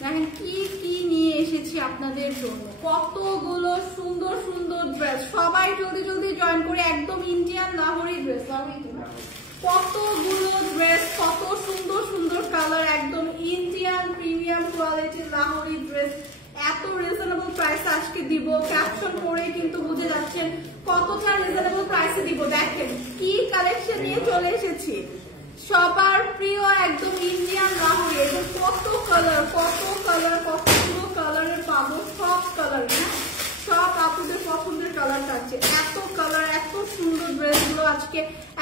দেখেন কি কি নিয়ে এসেছি আপনাদের জন্য, কতগুলো সুন্দর সুন্দর ড্রেস। সবাই জলদি জলদি জয়েন করে, একদম ইন্ডিয়ান লাহোরি ড্রেস। কতগুলো ড্রেস, কত সুন্দর সুন্দর কালার, একদম ইন্ডিয়ান প্রিমিয়াম কোয়ালিটির লাহোরি ড্রেস। এত রিজনেবল প্রাইস আজকে দিব, ক্যাপশন পরে কিন্তু বুঝে যাচ্ছেন কতটা রিজনেবল প্রাইসে দিব। দেখেন কি কালেকশন নিয়ে চলে এসেছি, সবার প্রিয় একদম ইন্ডিয়ান লাহোরি। এবং কত কালার, কতগুলো কালারের পাবো, সব কালার, হ্যাঁ সব আপনাদের পছন্দের কালার থাকছে। এত কালার, এত সুন্দর ড্রেসগুলো আজকে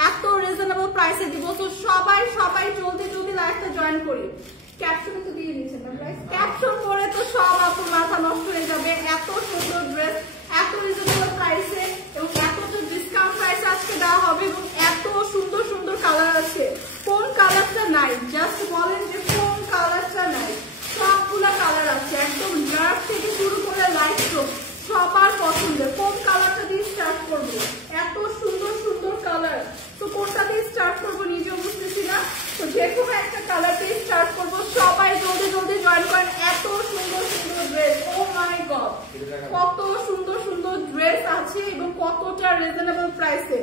এত রিজনেবল প্রাইসে দিব। তো সবাই জলদি জলদি লাইভটা জয়েন করি। ক্যাপশনে তো দিয়ে দিচ্ছেন না প্রাইস, ক্যাপশন পরে তো সব আপুর মাথা নষ্ট হয়ে যাবে। এত সুন্দর ড্রেস, এত রিজনেবল প্রাইসে এবং এতটা ডিসকাউন্ট প্রাইসে আজকে দেওয়া হবে। এবং এত সুন্দর সুন্দর কালার আছে, কোন কালারটা নাই জাস্ট বলেন যে কোন কালারটা নাই। সবগুলা কালার আছে, একদম ডার্ক থেকে শুরু করে লাইট স্টোন সবার পছন্দের। কোন কালারটা দিয়ে স্টার্ট করবো, এত সুন্দর সুন্দর কালার। তো কোনটা দিয়ে স্টার্ট করবো নিজেও বুঝতেছি না, তো যে কোনো একটা কালার দিয়ে স্টার্ট করবো। সবাই জলদি জলদি জয়েন করেন। এত সুন্দর সুন্দর ড্রেস, ও মাই গড কত সুন্দর সুন্দর ড্রেস আছে এবং কতটা রিজনেবল প্রাইসে।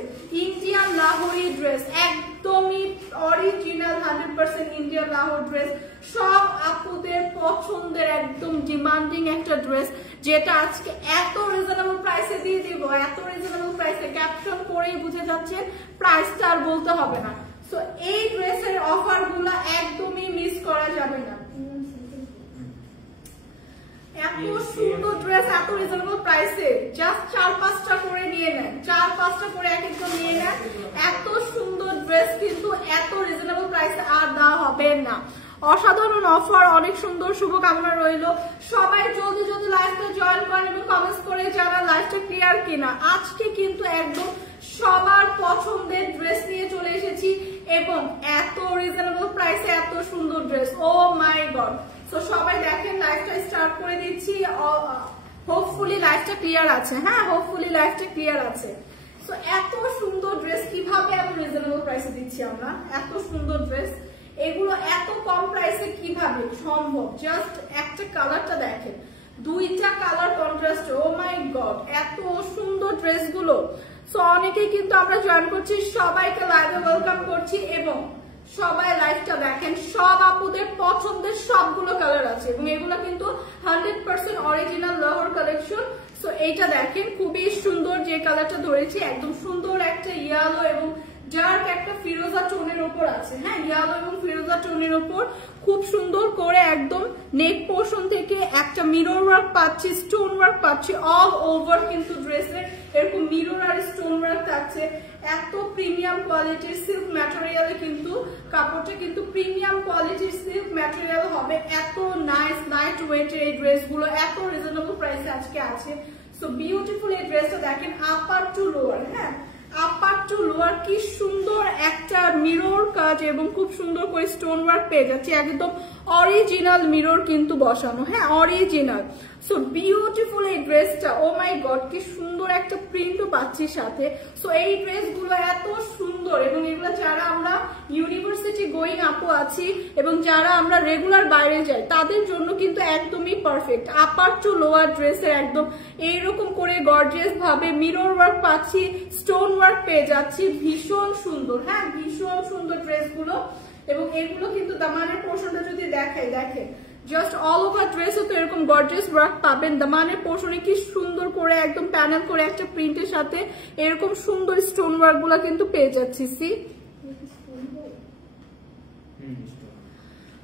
ইন্ডিয়ান লাহোরি ড্রেস, একদমই অরিজিনাল 100% ইন্ডিয়ান লাহোর ড্রেস। সব আপুদের পছন্দের একদম ডিমান্ডিং একটা ড্রেস, যেটা আজকে এত রিজনেবল প্রাইসে দিয়ে দিব। এত রিজনেবল প্রাইসে, ক্যাপশন পরেই বুঝে যাচ্ছে প্রাইসটা আর বলতে হবে না। সো এই ড্রেসের অফার গুলা একদমই মিস করা যাবে না। এত সুন্দর ড্রেস, এত রিজনেবল প্রাইসে, জাস্ট 4-5টা করে নিয়ে নেন, 4-5টা করে এক একজন নিয়ে নেন। এত সুন্দর ড্রেস কিন্তু এত রিজনেবল প্রাইসে আর দেওয়া হবে না। অসাধারণ অফার, অনেক সুন্দর শুভকামনা রইল। সবাই জলদি জলদি লাইভটা জয়েন করেন এবং কমেন্টস করে জানান লাইভটা ক্লিয়ার কিনা। আজকে কিন্তু একদম সবার পছন্দের ড্রেস নিয়ে চলে এসেছি এবং এত রিজনেবল প্রাইসে এত সুন্দর ড্রেস, ও মাই গড। তো সবাই দেখেন, লাইভটা স্টার্ট করে দিচ্ছি। হোপফুলি লাইভটা ক্লিয়ার আছে, হ্যাঁ হোপফুলি লাইভটা ক্লিয়ার আছে। তো এত সুন্দর ড্রেস কিভাবে এত রিজনেবল প্রাইসে দিচ্ছি আমরা, এত সুন্দর ড্রেস, এগুলো এত কম প্রাইসে কিভাবে সম্ভব। জাস্ট একটা কালারটা দেখেন, দুইটা colour contrast, O my god এত সুন্দর ড্রেসগুলো। সো অনেকেই কিন্তু আমরা জয়েন করছি, সবাইকে লাইভে ওয়েলকাম করছি এবং সবাই লাইভটা দেখেন। সব আপুদের পছন্দের সবগুলো কালার আছে এবং এগুলো কিন্তু 100% অরিজিনাল লাহোর কালেকশন। সো এইটা দেখেন খুবই সুন্দর, যে কালারটা ধরেছি একদম সুন্দর একটা ইয়েলো এবং ডার্ক একটা ফিরোজা টোনের উপর আছে, হ্যাঁ ইয়েলো এবং ফিরোজা টোনের উপর খুব সুন্দর করে একদম নেক পোর্শন থেকে একটা মিরর ওয়ার্ক পাচ্ছি, স্টোন ওয়ার্ক পাচ্ছি অল ওভার। কিন্তু ড্রেসের এরকম মিরর আর স্টোন ওয়ার্ক থাকছে। এত প্রিমিয়াম কোয়ালিটির সিল্ক ম্যাটেরিয়ালে কিন্তু কাপড়টা কিন্তু প্রিমিয়াম কোয়ালিটির সিল্ক ম্যাটেরিয়াল হবে। এত নাইস লাইট ওয়েটের এই ড্রেসগুলো এত রিজনেবল প্রাইসে আজকে আছে। সো বিউটিফুল এই ড্রেসটা দেখেন, আপার টু লোয়ার, হ্যাঁ আপার টু লোয়ার কি সুন্দর একটা মিরর কাজ এবং খুব সুন্দর করে স্টোন ওয়ার্ক পেয়ে যাচ্ছে। একদম অরিজিনাল মিরর কিন্তু বসানো, হ্যাঁ অরিজিনাল। সো বিউটিফুল এই ড্রেসটা, ও মাই গড কি সুন্দর একটা প্রিন্টও পাচ্ছি সাথে। সো এই ড্রেসগুলো এত সুন্দর এবং এগুলো যারা আমরা ইউনিভার্সিটি গোয়িং আপু আছি এবং যারা আমরা রেগুলার বাইরে যাই তাদের জন্য কিন্তু একদমই পারফেক্ট। আপার টু লোয়ার ড্রেসের একদম এইরকম করে গর্জিয়াস ভাবে মিরর ওয়ার্ক পাচ্ছি, স্টোন ওয়ার্ক পেয়ে যাচ্ছি, ভীষণ সুন্দর, হ্যাঁ ভীষণ সুন্দর ড্রেসগুলো। এবং এগুলো কিন্তু দামানের পোর্শনটা যদি দেখাই, দেখেন জাস্ট অল ওভার ড্রেসে তো এরকম গর্জিয়াস ওয়ার্ক পাবেন। দামানের পোর্শনে কি সুন্দর করে একদম প্যানেল করে একটা প্রিন্টের সাথে এরকম সুন্দর স্টোন ওয়ার্ক গুলা কিন্তু পেয়ে যাচ্ছি। সি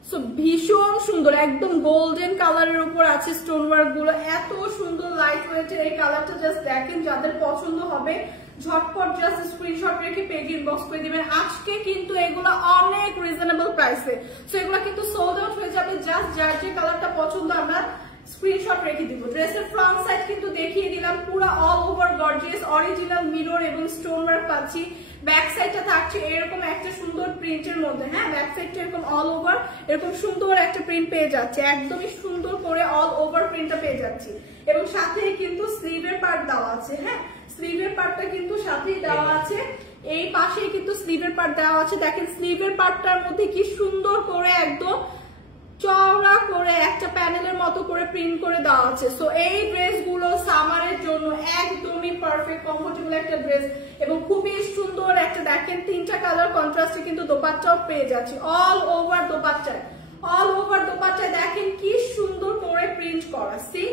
সো ভীষণ সুন্দর, একদম গোল্ডেন কালারের উপর আছে স্টোন ওয়ার্ক গুলো, এত সুন্দর লাইট ওয়েটের এই কালারটা জাস্ট দেখেন। যাদের পছন্দ হবে ঝটপট জাস্ট স্ক্রিনশট রেখে পেজ ইনবক্স করে দিবেন। আজকে কিন্তু এগুলো অনেক রিজনেবল প্রাইসে, সো এগুলো কিন্তু সোল্ড আউট হয়ে যাবে। জাস্ট যার যে কালারটা পছন্দ আমরা স্ক্রিনশট রেখে দিব। ড্রেসের ফ্রন্ট সাইড কিন্তু দেখিয়ে দিলাম, পুরো all over gorgeous original mirror এবং স্টোন ওয়ার্ক পাচ্ছি। ব্যাক সাইডটা থাকছে এরকম একটা সুন্দর প্রিন্টের মধ্যে, হ্যাঁ ব্যাক সাইডটা এরকম অল ওভার এরকম সুন্দর একটা প্রিন্ট পেয়ে যাচ্ছে, একদমই সুন্দর করে অল ওভার প্রিন্টটা পেয়ে যাচ্ছি। এবং সাথে কিন্তু স্লিভের পার্ট দেওয়া আছে, হ্যাঁ স্লিভের পার্টটা কিন্তু সাথেই দেওয়া আছে। এই পাশেই কিন্তু স্লিভের পার্ট দেওয়া আছে। দেখেন স্লিভের পার্টটার মধ্যে কি সুন্দর করে একদম চওড়া করে একটা প্যানেলের মতো করে প্রিন্ট করে দেওয়া আছে। সো এই ড্রেসগুলো সামারের জন্য একদমই পারফেক্ট কমফোর্টেবল একটা ড্রেস এবং খুবই সুন্দর একটা দেখেন 3টা কালার কন্ট্রাস্টে কিন্তু দোপাট্টাও পেয়ে যাচ্ছি। অল ওভার দোপাট্টায় দেখেন কি সুন্দর করে প্রিন্ট করা, সি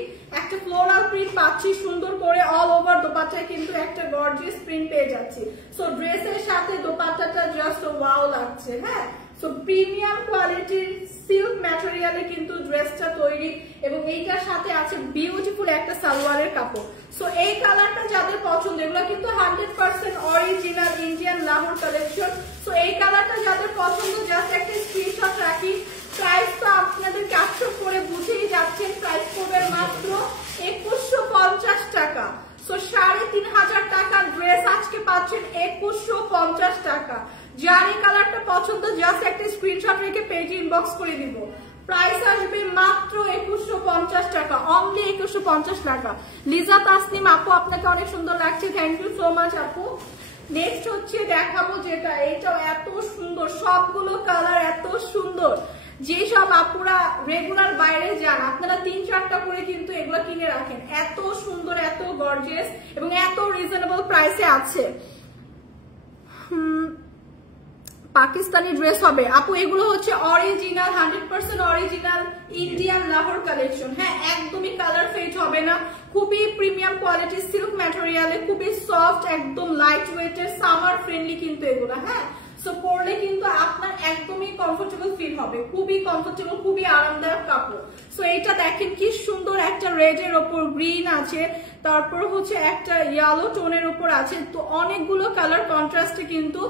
একটা ফ্লোরাল প্রিন্ট পাচ্ছি সুন্দর করে। অল ওভার দোপাট্টায় কিন্তু একটা গর্জিয়াস প্রিন্ট পেয়ে যাচ্ছি। সো ড্রেসের সাথে দোপাট্টাটা জাস্ট ওয়াও লাগছে। হ্যাঁ, সো প্রিমিয়াম কোয়ালিটির সিল্ক ম্যাটেরিয়ালে কিন্তু ড্রেসটা তৈরি এবং এইটার সাথে আছে বিউটিফুল একটা সালোয়ারের কাপড়। সো এই কালারটা যাদের পছন্দ, এগুলো কিন্তু 100% original Indian Lahore collection. So এই কালারটা যাদের পছন্দ জাস্ট একটা স্ক্রিনশট রাখি। প্রাইস তো আপনাদের ক্যাপচার করে বুঝেই যাচ্ছেন, প্রাইস পড়বে মাত্র 2150 টাকা। সো 3500 টাকার ড্রেস আজকে পাচ্ছেন 2150 টাকা। যার এই কালারটা পছন্দ জাস্ট একটা স্ক্রিনশট রেখে পেজে ইনবক্স করে দিব। প্রাইস আসবে মাত্র 2150 টাকা, অনলি 2150 টাকা। লিজা তাসনিম আপু আপনাকে অনেক সুন্দর লাগছে, থ্যাংক ইউ সো মাচ আপু। নেক্সট হচ্ছে দেখাবো যেটা, এটাও এত সুন্দর, সবগুলো কালার এত সুন্দর। যেসব আপুরা রেগুলার বাইরে যান আপনারা 3-4টা করে কিন্তু এগুলো কিনে রাখেন, এত সুন্দর এত গর্জিয়াস এবং এত রিজনেবল প্রাইসে আছে। পাকিস্তানি ড্রেস হবে আপু, এগুলো হচ্ছে original 100% original Indian Lahore collection. হ্যাঁ, একদমই কালার ফেড হবে না, খুবই প্রিমিয়াম কোয়ালিটি সিল্ক ম্যাটেরিয়ালে, খুবই সফট, একদম লাইট ওয়েটের, সামার ফ্রেন্ডলি কিন্তু এগুলো। হ্যাঁ, সো পরলে কিন্তু আপনার একদমই কমফোর্টেবল ফিল হবে, খুবই কমফোর্টেবল, খুবই আরামদায়ক কাপড়। সো এটা দেখেন কি সুন্দর, একটা রেড এর ওপর গ্রিন আছে, তারপর হচ্ছে একটা ইয়েলো টোনের উপর আছে। তো অনেকগুলো কালার কন্ট্রাস্টে কিন্তু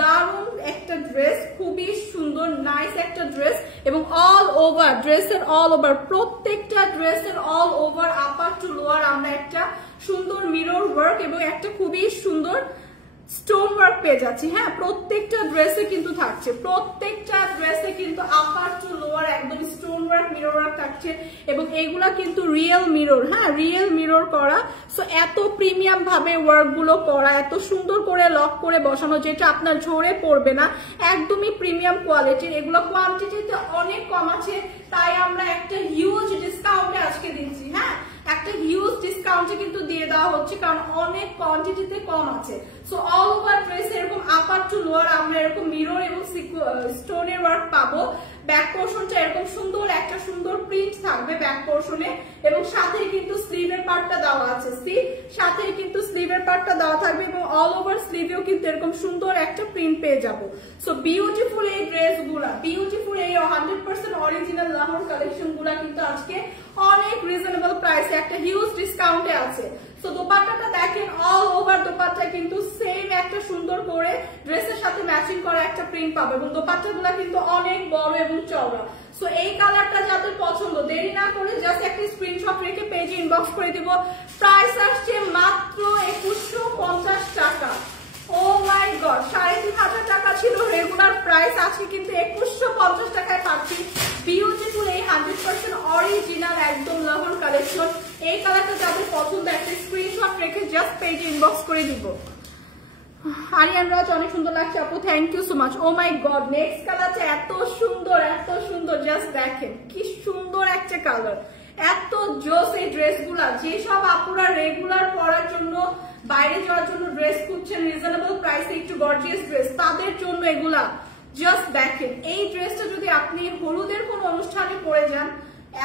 দারুণ একটা ড্রেস, খুবই সুন্দর নাইস একটা ড্রেস এবং অল ওভার ড্রেসের অল ওভার প্রত্যেকটা ড্রেসের all over upper to lower আমরা একটা সুন্দর মিরর ওয়ার্ক এবং একটা খুবই সুন্দর স্টোন ওয়ার্ক পেয়ে যাচ্ছি। হ্যাঁ, প্রত্যেকটা ড্রেসে কিন্তু থাকছে, প্রত্যেকটা ড্রেসে কিন্তু আপার টু লোয়ার একদম স্টোন ওয়ার্ক মিরর ওয়ার্ক থাকছে এবং এইগুলা কিন্তু রিয়েল মিরর। হ্যাঁ, রিয়েল মিরর করা। সো এত প্রিমিয়াম ভাবে ওয়ার্ক গুলো করা, এত সুন্দর করে লক করে বসানো, যেটা আপনার ঝরে পড়বে না, একদমই প্রিমিয়াম কোয়ালিটির। এগুলো কোয়ান্টিটিতে অনেক কম আছে, তাই আমরা একটা হিউজ ডিসকাউন্টে আজকে দিচ্ছি। হ্যাঁ, একটা হিউজ ডিসকাউন্টে কিন্তু দিয়ে দেওয়া হচ্ছে, কারণ অনেক কোয়ান্টিটিতে কম আছে। সো অল ওভার ড্রেস এরকম আপার টু লোয়ার আমরা এরকম মিরর এবং স্টোনের ওয়ার্ক পাবো। ব্যাক পোর্শনটা এরকম সুন্দর একটা সুন্দর প্রিন্ট থাকবে ব্যাক পোর্শনে এবং সাথে কিন্তু স্লিভের পার্টটা দেওয়া আছে, সাথে কিন্তু স্লিভের পার্টটা দেওয়া থাকবে এবং অল ওভার স্লিভেও কিন্তু এরকম সুন্দর একটা প্রিন্ট পেয়ে যাবো। সো বিউটিফুল এই ড্রেসগুলা, বিউটিফুল এই 100% অরিজিনাল লাহোর কালেকশন গুলা কিন্তু আজকে অনেক রিজনেবল প্রাইসে একটা হিউজ ডিসকাউন্টে আছে। সো দোপাট্টাটা দেখেন, অল ওভার দোপাট্টা কিন্তু সেম একটা সুন্দর করে ড্রেসের সাথে ম্যাচিং করা একটা প্রিন্ট পাবে এবং দোপাট্টাগুলা কিন্তু অনেক বড় এবং চওড়া। সো এই কালারটা যাদের পছন্দ, দেরি না করে জাস্ট একটা স্ক্রিনশট রেখে পেজে ইনবক্স করে দিব। প্রাইস আসছে মাত্র 2150 টাকা। ও মাই গড, 3500 টাকা ছিল রেগুলার প্রাইস, আজকে কিন্তু 2150 টাকায় পাচ্ছি বিউটিফুল এই 100% অরিজিনাল একদম লাহোর কালেকশন। এই কালারটা যাদের পছন্দ একটা স্ক্রিনশট রেখে জাস্ট পেজে ইনবক্স করে দিব। আরিয়ান রাজ অনেক সুন্দর লাগছে আপু, thank you so much. Oh my god, next কালারটা এত সুন্দর এত সুন্দর, জাস্ট দেখেন কি সুন্দর একটা কালার, এত জোস এই ড্রেসগুলা। যেসব আপুরা রেগুলার পরার জন্য বাইরে যাওয়ার জন্য ড্রেস খুঁজছেন রিজনেবল প্রাইসে একটু গর্জিয়াস ড্রেস, তাদের জন্য এগুলা। জাস্ট দেখেন এই ড্রেসটা যদি আপনি হলুদের কোন অনুষ্ঠানে পরে যান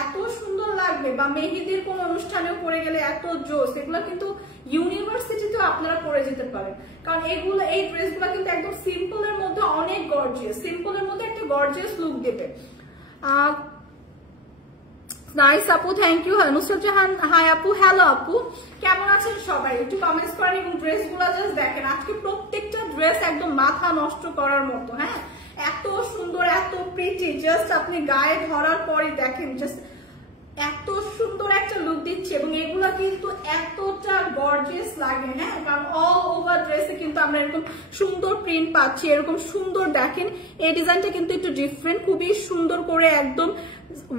এত সুন্দর লাগবে, বা মেহেদির কোন অনুষ্ঠানেও পরে গেলে এত জোস। এগুলা কিন্তু ইউনিভার্সিটিতেও আপনারা পরে যেতে পারেন, কারণ এগুলো এই ড্রেসগুলো কিন্তু একদম সিম্পলের মধ্যে অনেক গর্জিয়াস, সিম্পলের মধ্যে একটা গর্জিয়াস লুক দেবে। নাইস আপু, thank you. Nusrat Jahan hi আপু, হ্যালো আপু, কেমন আছেন সবাই? একটু কমেন্টস করেন এবং ড্রেসগুলো জাস্ট দেখেন। আজকে প্রত্যেকটা ড্রেস একদম মাথা নষ্ট করার মতো। হ্যাঁ, এত সুন্দর এত প্রিটি, জাস্ট আপনি গায়ে ধরার পরে দেখেন জাস্ট এত সুন্দর একটা লুক দিচ্ছে এবং এগুলা কিন্তু এতটা গর্জিয়াস লাগে। হ্যাঁ, কারণ অল ওভার ড্রেসে কিন্তু আমরা এরকম সুন্দর প্রিন্ট পাচ্ছি, এরকম সুন্দর দেখেন এই ডিজাইনটা কিন্তু একটু ডিফারেন্ট, খুবই সুন্দর করে একদম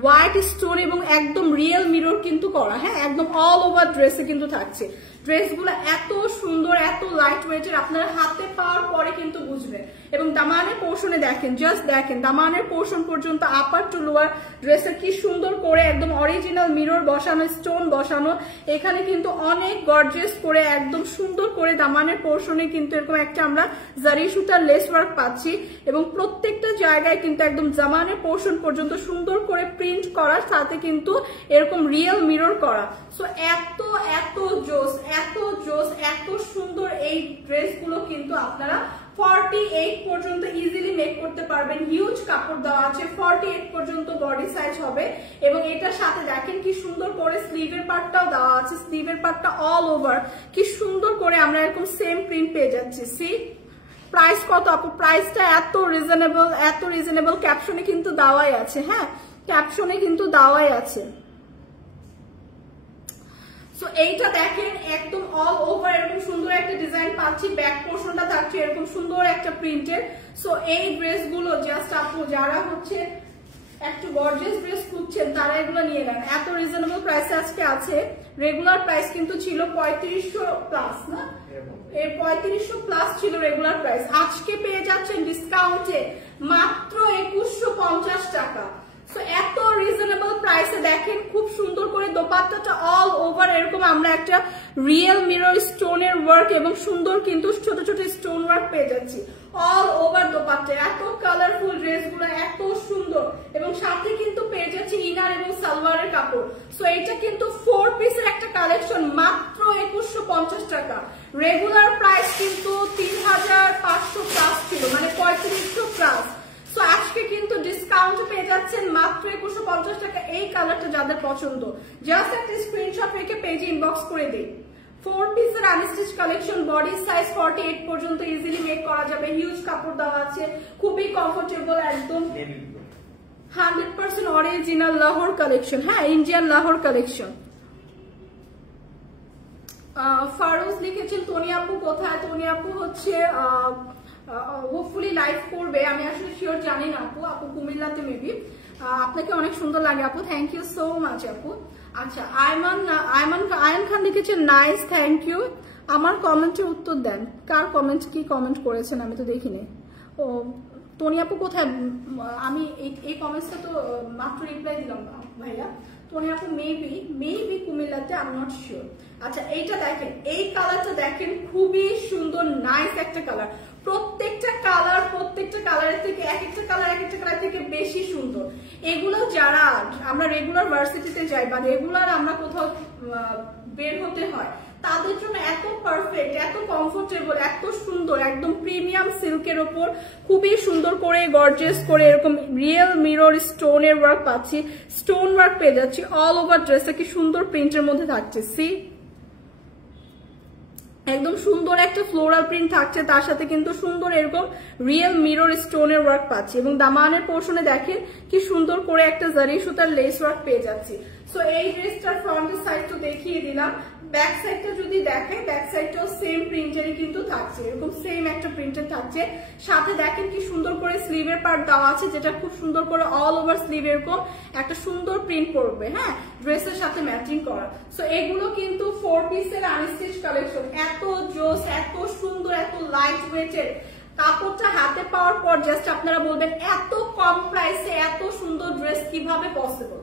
হোয়াইট স্টোন এবং একদম রিয়েল মিরর কিন্তু করা, হ্যাঁ একদম অল ওভার ড্রেসে কিন্তু থাকছে। ড্রেসগুলো এত সুন্দর, এত লাইট ওয়েটের, আপনারা হাতে পাওয়ার পরে কিন্তু বুঝবেন। এবং দামানের পোর্শনে দেখেন, জাস্ট দেখেন দামানের পোর্শন পর্যন্ত আপার টু লোয়ার ড্রেসে কি সুন্দর করে একদম অরিজিনাল মিরর বসানো, স্টোন বসানো। এখানে কিন্তু অনেক গর্জিয়াস করে একদম সুন্দর করে দামানের পোর্শনে কিন্তু এরকম একটা আমরা জারি সুতার লেস ওয়ার্ক পাচ্ছি এবং প্রত্যেকটা জায়গায় কিন্তু একদম দামানের পোর্শন পর্যন্ত সুন্দর করে প্রিন্ট করার সাথে কিন্তু এরকম রিয়েল মিরর করা। সো এত এত জোস, এত জোস, এত সুন্দর এই ড্রেসগুলো কিন্তু আপনারা 48 পর্যন্ত ইজিলি মেক করতে পারবেন। হিউজ কাপড় দেওয়া আছে, 48 পর্যন্ত বডি সাইজ হবে এবং এটার সাথে দেখেন কি সুন্দর করে স্লিভের পার্টটাও দেওয়া আছে। স্লিভের পার্টটা অল ওভার কি সুন্দর করে আমরা এরকম সেম প্রিন্ট পেয়ে যাচ্ছি। সি প্রাইস কত আপু? প্রাইসটা এত রিজনেবল, এত রিজনেবল। ক্যাপশনে কিন্তু দেওয়াই আছে, হ্যাঁ ক্যাপশনে কিন্তু দেওয়াই আছে। সো এইটা দেখেন একদম অল ওভার এরকম সুন্দর একটা ডিজাইন পাচ্ছি, ব্যাক পোর্শনটা থাকছে এরকম সুন্দর একটা প্রিন্টের। সো এই ড্রেসগুলো জাস্ট আপু যারা হচ্ছে একটু গর্জিয়াস ড্রেস খুঁজছেন তারা এগুলো নিয়ে নেন, এত রিজনেবল প্রাইসে আজকে আছে। রেগুলার প্রাইস কিন্তু ছিল 3500 প্লাস, না এর 3500 প্লাস ছিল রেগুলার প্রাইস, আজকে পেয়ে যাচ্ছেন ডিসকাউন্টে মাত্র 2150 টাকা। সো এত রিজনেবল প্রাইসে দেখেন খুব সুন্দর করে দোপাট্টাটা অল ওভার এরকম আমরা একটা রিয়েল মিরর স্টোনের ওয়ার্ক এবং সুন্দর কিন্তু ছোট ছোট স্টোন ওয়ার্ক পেয়ে যাচ্ছি অল ওভার দোপাট্টা। এত কালারফুল ড্রেসগুলো এত সুন্দর এবং সাথে কিন্তু পেয়ে যাচ্ছি ইনার এবং সালোয়ারের কাপড়। সো এটা কিন্তু 4 পিসের একটা কালেকশন, মাত্র 2150 টাকা। রেগুলার প্রাইস কিন্তু 3500 প্লাস ছিল, মানে 3500 প্লাস। সো আজকে কিন্তু ডিসকাউন্ট পেয়ে যাচ্ছেন মাত্র 2150 টাকা। এই কালারটা যাদের পছন্দ জাস্ট একটা স্ক্রিনশট রেখে পেজে ইনবক্স করে দিই। 4 পিসের আনস্টিচ কালেকশন, বডি সাইজ 48 পর্যন্ত ইজিলি মেক করা যাবে। হিউজ কাপড় দেওয়া আছে, খুবই কমফোর্টেবল, একদম 100% অরিজিনাল লাহোর কালেকশন, হ্যাঁ ইন্ডিয়ান লাহোর কালেকশন। ফারুজ লিখেছেন তনি আপু কোথায়? তনি আপু হচ্ছে হোপফুলি লাইভ করবে, আমি আসলে শিওর জানি না আপু। আপু কুমিল্লাতে মেবি। আপনাকে অনেক সুন্দর লাগে আপু, থ্যাংক ইউ সো মাচ আপু। আচ্ছা আয়মান খান লিখেছেন নাইস, থ্যাংক ইউ। আমার কমেন্টের উত্তর দেন, কার কমেন্ট কি কমেন্ট করেছেন আমি তো দেখিনি। ও তনি আপু কোথায়? আমি এই কমেন্টসটা তো মাত্র রিপ্লাই দিলাম ভাইয়া। তনি আপু মেবি কুমিল্লাতে, আই এম নট শিওর। আচ্ছা এইটা দেখেন, এই কালারটা দেখেন খুবই সুন্দর, নাইস একটা কালার। প্রত্যেকটা কালারের থেকে এক একটা কালার থেকে বেশি সুন্দর। এগুলো যারা আমরা রেগুলার ভার্সিটিতে যাই বা রেগুলার আমরা কোথাও বের হতে হয় তাদের জন্য এত পারফেক্ট, এত কমফোর্টেবল, এত সুন্দর, একদম প্রিমিয়াম সিল্কের ওপর খুবই সুন্দর করে গর্জিয়াস করে এরকম রিয়েল মিরর স্টোনের ওয়ার্ক পাচ্ছি, স্টোন ওয়ার্ক পেয়ে যাচ্ছি অল ওভার ড্রেসটা কি সুন্দর প্রিন্টের মধ্যে থাকছে। সি একদম সুন্দর একটা ফ্লোরাল প্রিন্ট থাকছে, তার সাথে কিন্তু সুন্দর এরকম রিয়েল মিরর স্টোনের ওয়ার্ক পাচ্ছি এবং দামানের পোর্শনে দেখেন কি সুন্দর করে একটা জারি সুতার লেস ওয়ার্ক পেয়ে যাচ্ছি। সো এই ড্রেসটার ফ্রন্টের সাইড তো দেখিয়ে দিলাম, ব্যাক সাইডটা যদি দেখেন ব্যাক সাইডটাও সেম প্রিন্টেরই কিন্তু থাকছে, এরকম সেম একটা প্রিন্টের থাকছে। সাথে দেখেন কি সুন্দর করে স্লিভের পার্ট দেওয়া আছে, যেটা খুব সুন্দর করে অল ওভার স্লিভ এরকম একটা সুন্দর প্রিন্ট করবে, হ্যাঁ ড্রেসের সাথে ম্যাচিং করা। সো এগুলো কিন্তু 4 পিসের আনস্টিচ কালেকশন, এত জোস, এত সুন্দর, এত লাইট ওয়েটের। কাপড়টা হাতে পাওয়ার পর জাস্ট আপনারা বলবেন এত কম প্রাইসে এত সুন্দর ড্রেস কিভাবে পসিবল,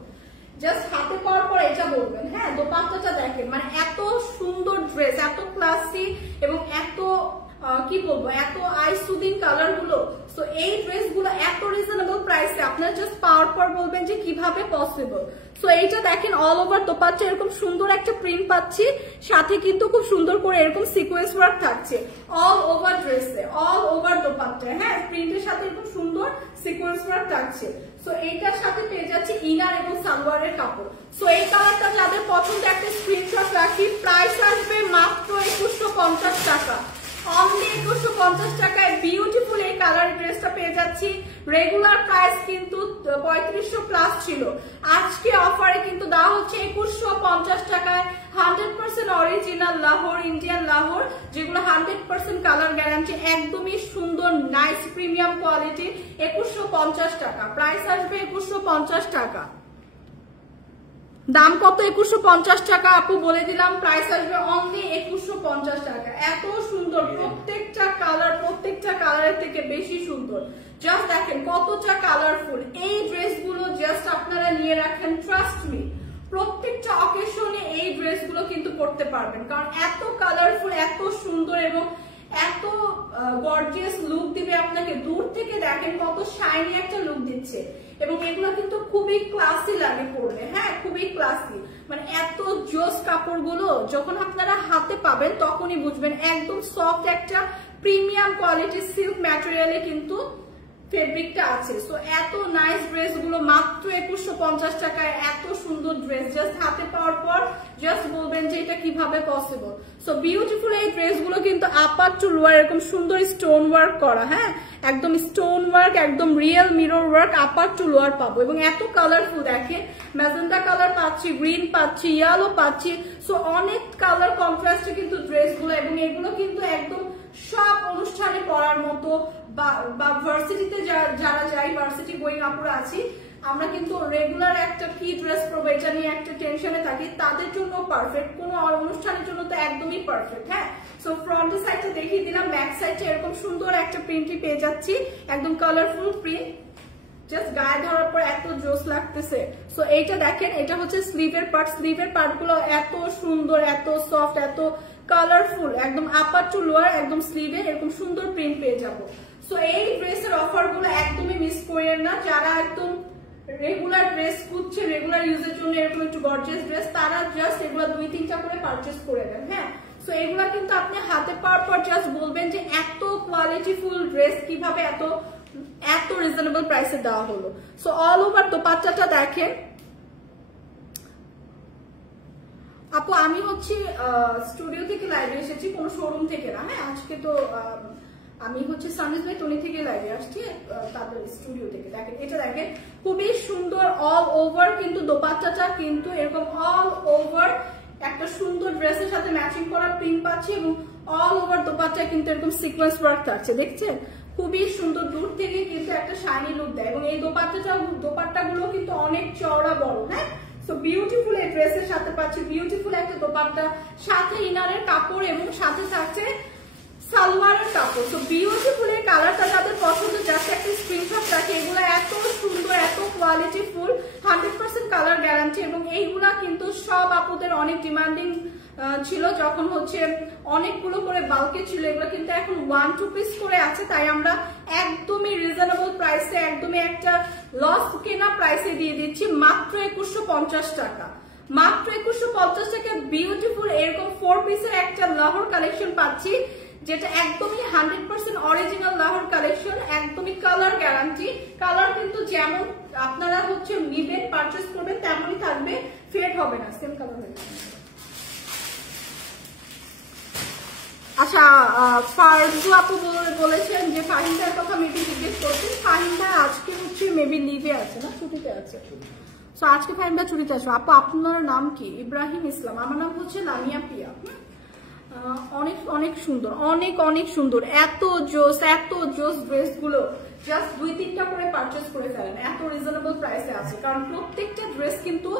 জাস্ট হাতে পাওয়ার পর এটা বলবেন। হ্যাঁ দোপাট্টাটা দেখেন, মানে এত সুন্দর ড্রেস, এত ক্লাসি এবং এত কি বলবো এত আই সুদিং কালার গুলো। সো এই ড্রেস গুলো এত রিজনেবল প্রাইসে আপনারা জাস্ট পাওয়ার পর বলবেন যে কিভাবে পসিবল। সো এইটা দেখেন অল ওভার দোপাট্টা এরকম সুন্দর একটা প্রিন্ট পাচ্ছি, সাথে কিন্তু খুব সুন্দর করে এরকম সিকোয়েন্স ওয়ার্ক থাকছে অল ওভার ড্রেসে, অল ওভার দোপাট্টা, হ্যাঁ প্রিন্টের সাথে এরকম সুন্দর সিকোয়েন্স ওয়ার্ক থাকছে। সো এইটার সাথে পেয়ে যাচ্ছে ইনার এবং সালোয়ারের কাপড়। সো এই কালারটা যাদের পছন্দ একটা স্ক্রিনশট রাখি, প্রাইস আসবে মাত্র 2150 টাকা। অনলি 2150 টাকায় বিউটিফুল এই কালার ড্রেসটা পেয়ে যাচ্ছি। রেগুলার প্রাইস কিন্তু 3500 প্লাস ছিল, আজকে অফারে কিন্তু দেওয়া হচ্ছে 2150 টাকায়। 100% অরিজিনাল লাহোর, ইন্ডিয়ান লাহোর, যেগুলো 100% কালার গ্যারান্টি, একদমই সুন্দর নাইস প্রিমিয়াম কোয়ালিটি। 2150 টাকা প্রাইস আসবে, 2150 টাকা। দাম কত? 2150 টাকা আপু বলে দিলাম, প্রাইস আসবে অনলি 2150 টাকা। এত সুন্দর প্রত্যেকটা কালারের থেকে বেশি সুন্দর। জাস্ট দেখেন কতটা কালারফুল এই ড্রেসগুলো, জাস্ট আপনারা নিয়ে রাখেন, ট্রাস্ট মি প্রত্যেকটা অকেশনে এই ড্রেসগুলো কিন্তু পরতে পারবেন, কারণ এত কালারফুল, এত সুন্দর এবং এত গর্জিয়াস লুক দিবে আপনাকে। দূর থেকে দেখেন কত শাইনি একটা লুক দিচ্ছে, এবং এগুলো কিন্তু খুবই ক্লাসি লাগে পরলে, হ্যাঁ খুবই ক্লাসি। মানে এত জোস কাপড়গুলো যখন আপনারা হাতে পাবেন তখনই বুঝবেন, একদম সফট একটা প্রিমিয়াম কোয়ালিটি সিল্ক ম্যাটেরিয়ালে কিন্তু ফেব্রিকটা আছে। সো এত নাইস ড্রেস গুলো মাত্র 2150 টাকায়, এত সুন্দর ড্রেস জাস্ট হাতে পাওয়ার পর জাস্ট বলবেন যে এটা কিভাবে পসিবল। সো বিউটিফুল এই ড্রেস গুলো কিন্তু আপার টু লোয়ার এরকম সুন্দর স্টোন ওয়ার্ক করা, হ্যাঁ একদম স্টোন ওয়ার্ক, একদম real mirror work upper to lower পাবো, এবং এত কালারফুল দেখেন, ম্যাজেন্ডা কালার পাচ্ছি, গ্রিন পাচ্ছি, ইয়েলো পাচ্ছি। সো অনেক কালার কন্ট্রাস্টে কিন্তু ড্রেস গুলো, এবং এগুলো কিন্তু একদম সব অনুষ্ঠানে পরার মতো, বা ভার্সিটিতে যারা যাই, ভার্সিটি গোয়িং আপুরা আছি আমরা, কিন্তু রেগুলার একটা কি ড্রেস পরবো এটা নিয়ে একটা টেনশনে থাকি, তাদের জন্য পারফেক্ট, কোনো অনুষ্ঠানের জন্য তো একদমই পারফেক্ট। হ্যাঁ, সো ফ্রন্টের সাইডটা দেখিয়ে দিলাম, ব্যাক সাইডটা এরকম সুন্দর একটা প্রিন্টই পেয়ে যাচ্ছি, একদম কালারফুল প্রিন্ট, জাস্ট গায়ে ধরার পর এত জোস লাগতেছে। সো এইটা দেখেন, এটা হচ্ছে স্লিভের পার্ট, স্লিভের পার্ট গুলো এত সুন্দর, এত সফট, এত কালারফুল, একদম আপার টু লোয়ার একদম স্লিভে এরকম সুন্দর প্রিন্ট পেয়ে যাবো। সো এই ড্রেসের অফার গুলো একদমই মিস করেন না, যারা একদম রেগুলার ড্রেস খুঁজছে, রেগুলার ইউজের জন্য এরকম একটু গর্জিয়াস ড্রেস, তারা জাস্ট এগুলো 2-3টা করে পারচেস করে দেন। হ্যাঁ, সো এগুলা কিন্তু আপনি হাতে পাওয়ার পর জাস্ট বলবেন যে এত কোয়ালিটিফুল ড্রেস কিভাবে এত রিজনেবল প্রাইসে দেওয়া হলো। সো অল ওভার দোপাট্টাটা দেখেন আপু, আমি হচ্ছে স্টুডিও থেকে লাইভে এসেছি, কোনো শোরুম থেকে না। হ্যাঁ, আজকে তো আমি হচ্ছে সামিজ ভাই টনি থেকে লাইভে আসছি, তাদের স্টুডিও থেকে। দেখেন এটা দেখেন খুবই সুন্দর, অল ওভার কিন্তু দোপাট্টাটা কিন্তু এরকম অল ওভার একটা সুন্দর ড্রেসের সাথে ম্যাচিং করা প্রিন্ট পাচ্ছি, এবং অল ওভার দোপাট্টা কিন্তু এরকম সিকোয়েন্স ওয়ার্ক থাকছে, দেখছেন খুবই সুন্দর, দূর থেকে কিন্তু একটা শাইনি লুক দেয়, এবং এই দোপাট্টাগুলো কিন্তু অনেক চওড়া বড়। হ্যাঁ, সো বিউটিফুল এই ড্রেসের সাথে পাচ্ছি বিউটিফুল একটা দোপাট্টা, সাথে ইনারের কাপড় এবং সাথে থাকছে সালোয়ারের কাপড়। সো বিউটিফুল এই কালারটা যাদের পছন্দ জাস্ট একটা স্ক্রিনশট রাখে। এগুলো এত সুন্দর, এত কোয়ালিটিফুল, 100% কালার গ্যারান্টি, এবং এইগুলা কিন্তু সব আপুদের অনেক ডিমান্ডিং ছিল, যখন হচ্ছে অনেকগুলো করে বাল্কে ছিল, এগুলো কিন্তু এখন 1-2 পিস করে আছে, তাই আমরা একদমই রিজনেবল প্রাইসে, একদমই একটা লস কেনা প্রাইসে দিয়ে দিচ্ছি মাত্র 2150 টাকা। মাত্র 2150 টাকা বিউটিফুল এরকম 4 পিসের একটা লাহোর কালেকশন পাচ্ছি, যেটা একদমই 100% অরিজিনাল লাহোর কালেকশন, একদমই কালার গ্যারান্টি। কালার কিন্তু যেমন আপনারা হচ্ছে নিবেন, পারচেস করবেন তেমনই থাকবে, ফেড হবে না, সেম কালার হবে। আচ্ছা, ফারজু আপু বলেছেন যে ফাহিমদার কথা মেবি জিজ্ঞেস করছেন। ফাহিমদা আজকে হচ্ছে মেবি লিভে আছে না, ছুটিতে আছে। সো আজকে ফাহিমদা ছুটিতে আসবে। আপু আপনার নাম কি? ইব্রাহিম ইসলাম। আমার নাম হচ্ছে লামিয়া পিয়া। অনেক অনেক সুন্দর, অনেক অনেক সুন্দর, এত জোস ড্রেস গুলো জাস্ট 2-3টা করে পারচেস করে ফেলেন, এত রিজনেবল প্রাইসে আছে, কারণ প্রত্যেকটা ড্রেস কিন্তু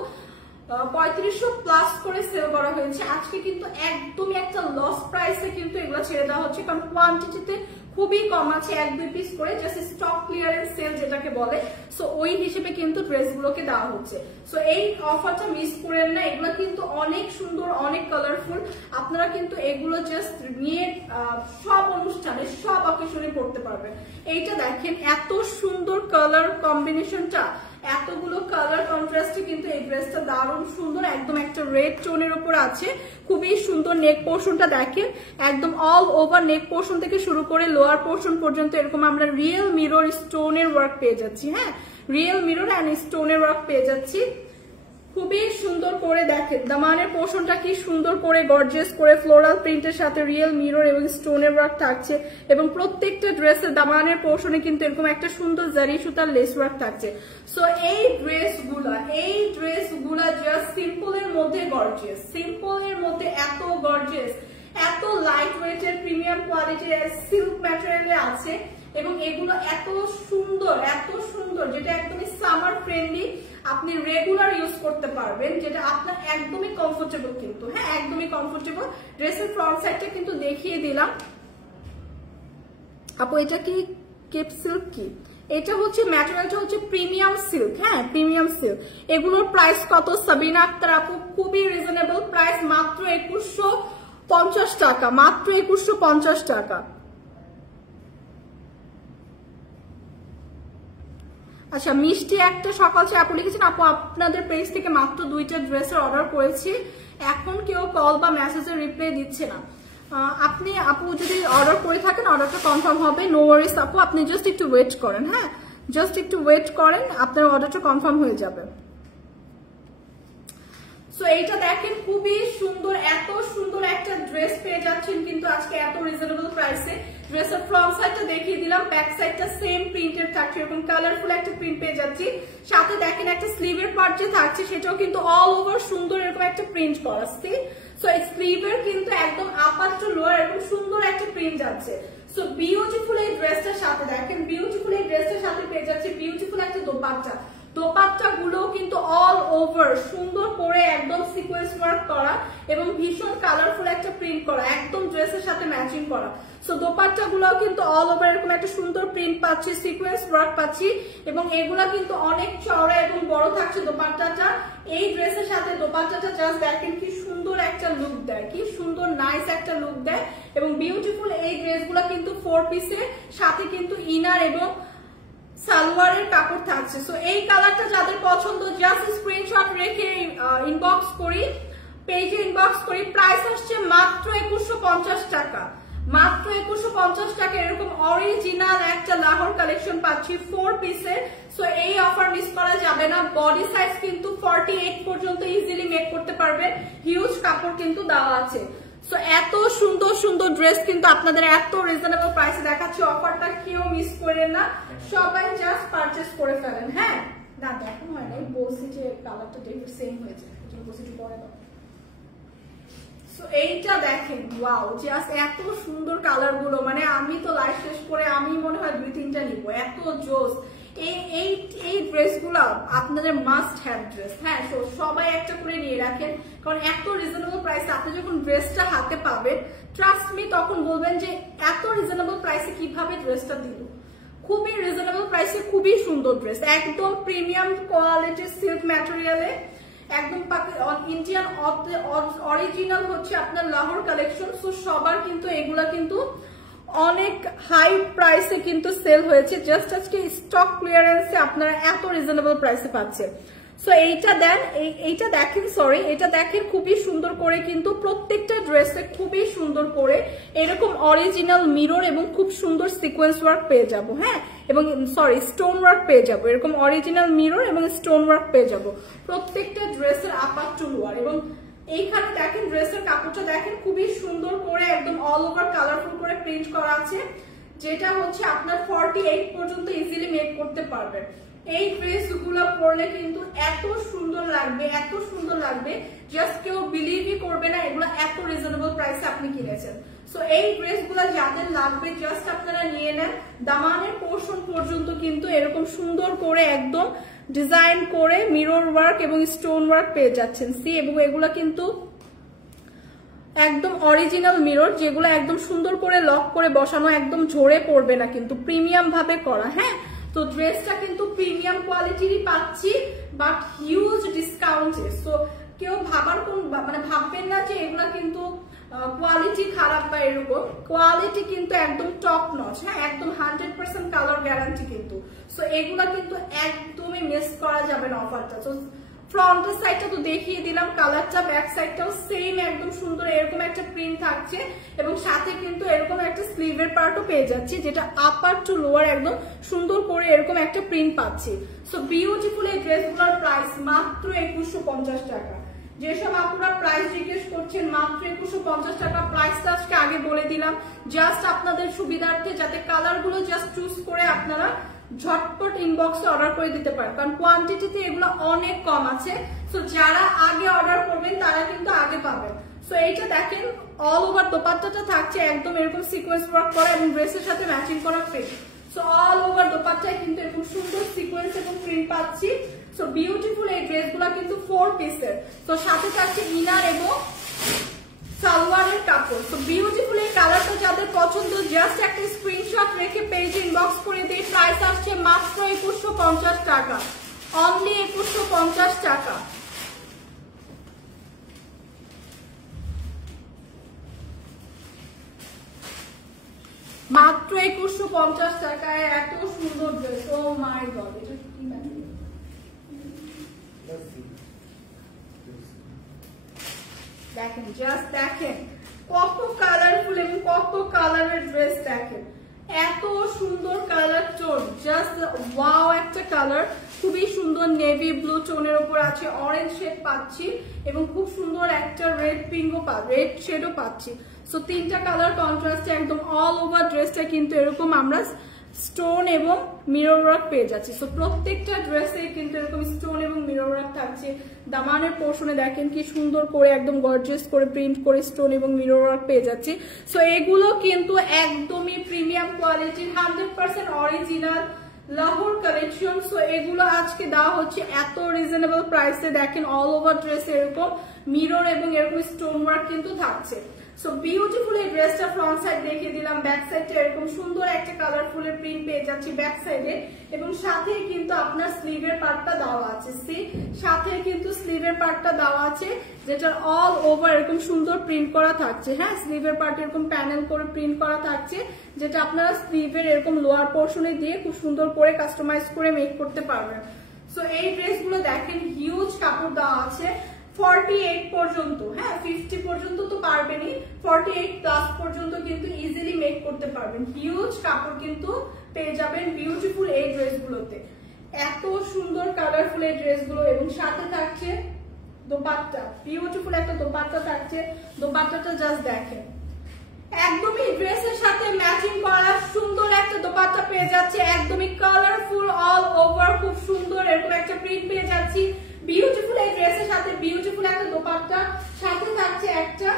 3500 প্লাস করে সেল করা হয়েছে। আজকে কিন্তু একদমই একটা লস প্রাইসে কিন্তু এগুলো ছেড়ে দেওয়া হচ্ছে, কারণ কোয়ান্টিটিতে খুবই কম আছে, 1-2 পিস করে, জাস্ট স্টক ক্লিয়ারেন্স সেল যেটাকে বলে। সো ওই হিসেবে কিন্তু ড্রেসগুলোকে দেওয়া হচ্ছে। সো এই অফারটা মিস করেন না, এগুলো কিন্তু অনেক সুন্দর, অনেক কালারফুল। আপনারা কিন্তু এগুলো জাস্ট নিয়ে সব অনুষ্ঠানে, সব অকেশনে পড়তে পারবেন। এইটা দেখেন এত সুন্দর কালার কম্বিনেশনটা, এতগুলো কালার কন্ট্রাস্টে কিন্তু এই ড্রেসটা দারুণ সুন্দর, একদম একটা রেড টোনের উপর আছে, খুবই সুন্দর। নেক পোর্শনটা দেখেন একদম অল ওভার, নেক পোর্শন থেকে শুরু করে লোয়ার পোর্শন পর্যন্ত এরকম আমরা রিয়েল মিরর স্টোনের ওয়ার্ক পেয়ে যাচ্ছি। হ্যাঁ, রিয়েল মিরর অ্যান্ড স্টোনের ওয়ার্ক পেয়ে যাচ্ছি। খুবই সুন্দর করে দেখেন দামানের পোর্শনটা কি সুন্দর করে গর্জিয়াস করে ফ্লোরাল প্রিন্টের সাথে রিয়েল মিরর এবং স্টোনের ওয়ার্ক থাকছে এবং প্রত্যেকটা ড্রেসের দামানের পোর্শনে কিন্তু এরকম একটা সুন্দর জারি সুতার লেস ওয়ার্ক থাকছে। সো এই ড্রেসগুলা জাস্ট সিম্পলের মধ্যে গর্জিয়াস, সিম্পলের মধ্যে এত গর্জিয়াস, এত লাইট ওয়েটের প্রিমিয়াম কোয়ালিটির সিল্ক ম্যাটেরিয়ালে আছে এবং এগুলো এত সুন্দর যেটা একদমই সামার ফ্রেন্ডলি, আপনি রেগুলার ইউজ করতে পারবেন, যেটা আপনার একদমই কমফোর্টেবল কিন্তু, হ্যাঁ একদমই কমফোর্টেবল। ড্রেসের ফ্রন্ট সাইডটা কিন্তু দেখিয়ে দিলাম। আপু এটা কি কেপ সিল্ক? কি এটা হচ্ছে ম্যাটেরিয়ালটা হচ্ছে প্রিমিয়াম সিল্ক, হ্যাঁ প্রিমিয়াম সিল্ক। এগুলোর প্রাইস কত সাবিনা আক্তার আপু? খুবই রিজনেবল প্রাইস, মাত্র 2150 টাকা, মাত্র 2150 টাকা। আচ্ছা মিষ্টি একটা সকাল আপু লিখেছেন আপু আপনাদের পেজ থেকে মাত্র 2টা ড্রেসের অর্ডার করেছি, এখন কেউ কল বা মেসেজের রিপ্লাই দিচ্ছে না। আপনি আপু যদি অর্ডার করে থাকেন অর্ডারটা কনফার্ম হবে, নো ওয়ারিস আপু, আপনি জাস্ট একটু ওয়েট করেন, হ্যাঁ জাস্ট একটু ওয়েট করেন, আপনার অর্ডারটা কনফার্ম হয়ে যাবে। সো এইটা দেখেন খুবই সুন্দর, এত সুন্দর একটা ড্রেস পেয়ে যাচ্ছেন কিন্তু আজকে এত রিজনেবল প্রাইসে। ড্রেসের ফ্রন্ট সাইডটা দেখিয়ে দিলাম, ব্যাক সাইডটা সেম প্রিন্টের থাকছে, এরকম কালারফুল একটা প্রিন্ট পেয়ে যাচ্ছি। সাথে দেখেন একটা স্লিভের পার্ট যে থাকছে সেটাও কিন্তু অল ওভার সুন্দর এরকম একটা প্রিন্ট করা। সো এই স্লিভের কিন্তু একদম আপার টু লোয়ার এরকম সুন্দর একটা প্রিন্ট যাচ্ছে। সো বিউটিফুল এই ড্রেসটার সাথে দেখেন, বিউটিফুল এই ড্রেসটার সাথে পেয়ে যাচ্ছে বিউটিফুল একটা দোপাট্টা। দোপাট্টা গুলো কিন্তু অল ওভার সুন্দর করে একদম সিকোয়েন্স ওয়ার্ক করা এবং ভীষণ কালারফুল একটা প্রিন্ট করা, একদম ড্রেসের সাথে ম্যাচিং করা। সো দোপাট্টা গুলো কিন্তু অল ওভার এরকম একটা সুন্দর প্রিন্ট পাচ্ছি, সিকোয়েন্স ওয়ার্ক পাচ্ছি এবং এগুলা কিন্তু অনেক চওড়া এবং বড় থাকছে দোপাট্টাটা। এই ড্রেসের সাথে দোপাট্টাটা জাস্ট দেখেন কি সুন্দর একটা লুক দেয়, কি সুন্দর নাইস একটা লুক দেয় এবং বিউটিফুল এই ড্রেসগুলো কিন্তু 4 পিসের সাথে কিন্তু ইনার এবং সালোয়ারের কাপড় থাকছে। সো এই কালারটা যাদের পছন্দ জাস্ট স্ক্রিনশট রেখে ইনবক্স করি, পেজে ইনবক্স করি। প্রাইস আসছে মাত্র 2150 টাকা, মাত্র 2150 টাকা। এরকম অরিজিনাল একটা লাহোর কালেকশন পাচ্ছি 4 পিসের। সো এই অফার মিস করা যাবে না। বডি সাইজ কিন্তু 48 পর্যন্ত ইজিলি মেক করতে পারবেন, হিউজ কাপড় কিন্তু দেওয়া আছে। সো এত সুন্দর সুন্দর ড্রেস কিন্তু আপনাদের এত রিজনেবল প্রাইসে দেখাচ্ছি, অফারটা কেউ মিস করেন না, সবাই জাস্ট পারচেজ করে ফেলেন। হ্যাঁ না দেখুন হয় না, বলছি যে কালারটা দেখে সেম হয়েছে, বলছি একটু পরে দাও। সো এইটা দেখেন ওয়াও, জাস্ট এত সুন্দর কালার গুলো, মানে আমি তো লাইফ শেষ করে আমি মনে হয় 2-3টা নিবো, এত জোস। এই ড্রেসগুলো আপনাদের মাস্ট হ্যাভ ড্রেস, হ্যাঁ সবাই একটা করে নিয়ে রাখেন, কারণ এত রিজনেবল প্রাইসে আপনি যখন ড্রেসটা হাতে পাবেন ট্রাস্ট মি তখন বলবেন যে এত রিজনেবল প্রাইসে কিভাবে ড্রেসটা দিল। খুবই রিজনেবল প্রাইসে খুবই সুন্দর ড্রেস, একদম প্রিমিয়াম কোয়ালিটির সিল্ক ম্যাটেরিয়ালে, একদম ইন্ডিয়ান অরিজিনাল হচ্ছে আপনার লাহোর কালেকশন। সো সবার কিন্তু এগুলা কিন্তু অনেক হাই প্রাইসে কিন্তু সেল হয়েছে, জাস্ট আজকে স্টক ক্লিয়ারেন্সে আপনারা এত রিজনেবল প্রাইসে পাচ্ছেন। সো এইটা দেন, এইটা দেখেন, সরি এটা দেখেন খুবই সুন্দর করে কিন্তু প্রত্যেকটা ড্রেসে খুবই সুন্দর করে এরকম অরিজিনাল মিরর এবং খুব সুন্দর সিকোয়েন্স ওয়ার্ক পেয়ে যাব, হ্যাঁ এবং সরি স্টোন ওয়ার্ক পেয়ে যাব, এরকম অরিজিনাল মিরর এবং স্টোন ওয়ার্ক পেয়ে যাব প্রত্যেকটা ড্রেসের আপার টু লোয়ার। এবং এইখানে দেখেন ড্রেসের কাপড়টা দেখেন খুবই সুন্দর করে একদম অল ওভার কালারফুল করে প্রিন্ট করা আছে, যেটা হচ্ছে আপনার 48 পর্যন্ত ইজিলি মেক করতে পারবেন। এই ড্রেসগুলো পরলে কিন্তু এত সুন্দর লাগবে, এত সুন্দর লাগবে, জাস্ট কেউ বিলিভই করবে না এগুলো এত রিজনেবল প্রাইসে আপনি কিনেছেন। সো এই ড্রেসগুলো যাদের লাগবে জাস্ট আপনারা নিয়ে নেন। দামানের পোর্শন পর্যন্ত কিন্তু এরকম সুন্দর করে একদম ডিজাইন করে মিরর ওয়ার্ক এবং স্টোন ওয়ার্ক পেয়ে যাচ্ছেন। সি এবং এগুলো কিন্তু একদম অরিজিনাল মিরর, যেগুলো একদম সুন্দর করে লক করে বসানো, একদম ঝরে পড়বে না, কিন্তু প্রিমিয়াম ভাবে করা। হ্যাঁ তো ড্রেসটা কিন্তু প্রিমিয়াম কোয়ালিটিরই পাচ্ছি বাট হিউজ ডিসকাউন্টে। সো কেউ ভাবার মানে ভাববেন না যে এগুলা কিন্তু কোয়ালিটি খারাপ বা এরকম, কোয়ালিটি কিন্তু একদম টপ নচ, হ্যাঁ একদম 100% কালার গ্যারান্টি কিন্তু। সো এগুলা কিন্তু একদমই মিস করা যাবে না অফারটা। তো ফ্রন্টের সাইডটা তো দেখিয়ে দিলাম কালারটা, ব্যাক সাইডটাও সেম একদম সুন্দর এরকম একটা প্রিন্ট থাকছে এবং সাথে কিন্তু এরকম একটা স্লিভের পার্টও পেয়ে যাচ্ছি, যেটা আপার টু লোয়ার একদম সুন্দর করে এরকম একটা প্রিন্ট পাচ্ছি। সো বিউটিফুল এই ড্রেসগুলোর প্রাইস মাত্র 2150 টাকা। যেসব আপনারা প্রাইস জিজ্ঞেস করছেন মাত্র 2150 টাকা, প্রাইসটা আজকে আগে বলে দিলাম জাস্ট আপনাদের সুবিধার্থে, যাতে কালারগুলো জাস্ট চুজ করে আপনারা ঝটপট ইনবক্সে অর্ডার করে দিতে পারেন, কারণ কোয়ান্টিটিতে এগুলো অনেক কম আছে। সো যারা আগে অর্ডার করবেন তারা কিন্তু আগে পাবেন। সো এইটা দেখেন অল ওভার দোপাট্টাটা থাকছে একদম এরকম সিকোয়েন্স ওয়ার্ক করা এবং ড্রেসের সাথে ম্যাচিং করা প্রিন্ট। সো অল ওভার দোপাট্টায় কিন্তু এরকম সুন্দর সিকোয়েন্স এবং প্রিন্ট পাচ্ছি। সো বিউটিফুল এই ড্রেসগুলো কিন্তু 4 পিসের। সো সাথে থাকছে ইনার এবং সালোয়ারের কাপড়। তো বিউটিফুল এই কালারটা যাদের পছন্দ জাস্ট একটা স্ক্রিনশট রেখে পেজ ইনবক্স করে দিয়ে প্রাইস আসছে মাত্র 2150 টাকা, অনলি 2150 টাকা। মাত্র 2150 টাকায় এত সুন্দর ড্রেস। ও মাই গড, এটা কি ম্যাটেরিয়াল? দেখেন জাস্ট দেখেন কত কালারফুল এবং কত কালারের ড্রেস, দেখেন এত সুন্দর কালার টোন, জাস্ট ওয়াও একটা কালার, খুবই সুন্দর নেভি ব্লু টোনের উপর আছে অরেঞ্জ শেড পাচ্ছি এবং খুব সুন্দর একটা রেড পিঙ্কও রেড শেডও পাচ্ছি। সো তিনটা কালার কন্ট্রাস্টে একদম অল ওভার ড্রেসটা কিন্তু এরকম আমরা স্টোন এবং মিরর ওয়ার্ক পেয়ে যাচ্ছি। সো প্রত্যেকটা ড্রেসে কিন্তু এরকম স্টোন এবং মিরর ওয়ার্ক থাকছে। দামানের পোর্শনে দেখেন কি সুন্দর করে একদম গর্জিয়াস করে প্রিন্ট করে স্টোন এবং মিরর ওয়ার্ক পেয়ে যাচ্ছি। সো এগুলো কিন্তু একদমই প্রিমিয়াম কোয়ালিটির 100% অরিজিনাল লাহোর কালেকশন। সো এগুলো আজকে দেওয়া হচ্ছে এত রিজনেবল প্রাইসে। দেখেন অল ওভার ড্রেসে এরকম মিরর এবং এরকম স্টোন ওয়ার্ক কিন্তু থাকছে। সো বিউটিফুল এই ড্রেসটা ফ্রন্ট সাইড দেখিয়ে দিলাম, ব্যাক সাইডটা এরকম সুন্দর একটা কালারফুলের প্রিন্ট পেয়ে যাচ্ছি ব্যাক সাইডে এবং সাথে কিন্তু আপনার স্লিভের পার্টটা দেওয়া আছে। সাথে কিন্তু স্লিভের পার্টটা দেওয়া আছে যেটা অল ওভার এরকম সুন্দর প্রিন্ট করা থাকছে। হ্যাঁ, স্লিভের পার্ট এরকম প্যানেল করে প্রিন্ট করা থাকছে, যেটা আপনারা স্লিভের এরকম লোয়ার পোর্শনে দিয়ে খুব সুন্দর করে কাস্টমাইজ করে মেক করতে পারবেন। সো এই ড্রেসগুলো দেখেন হিউজ কাপড় দেওয়া আছে 48 পর্যন্ত। হ্যাঁ, 50 পর্যন্ত তো পারবেনই, 48 প্লাস পর্যন্ত কিন্তু ইজিলি মেক করতে পারবেন। হিউজ কাপড় কিন্তু পেয়ে যাবেন বিউটিফুল এই ড্রেসগুলোতে, এত সুন্দর কালারফুল এই ড্রেসগুলো এবং সাথে থাকছে দোপাট্টা, বিউটিফুল একটা দোপাট্টা থাকছে। দোপাট্টাটা জাস্ট দেখেন একদমই ড্রেসের সাথে ম্যাচিং করা সুন্দর একটা দোপাট্টা পেয়ে যাচ্ছে, একদমই কালারফুল অল ওভার খুব সুন্দর এরকম একটা প্রিন্ট পেয়ে যাচ্ছি। বিউটিফুল এই ড্রেসের সাথে বিউটিফুল একটা দোপাট্টা, সাথে থাকছে একটা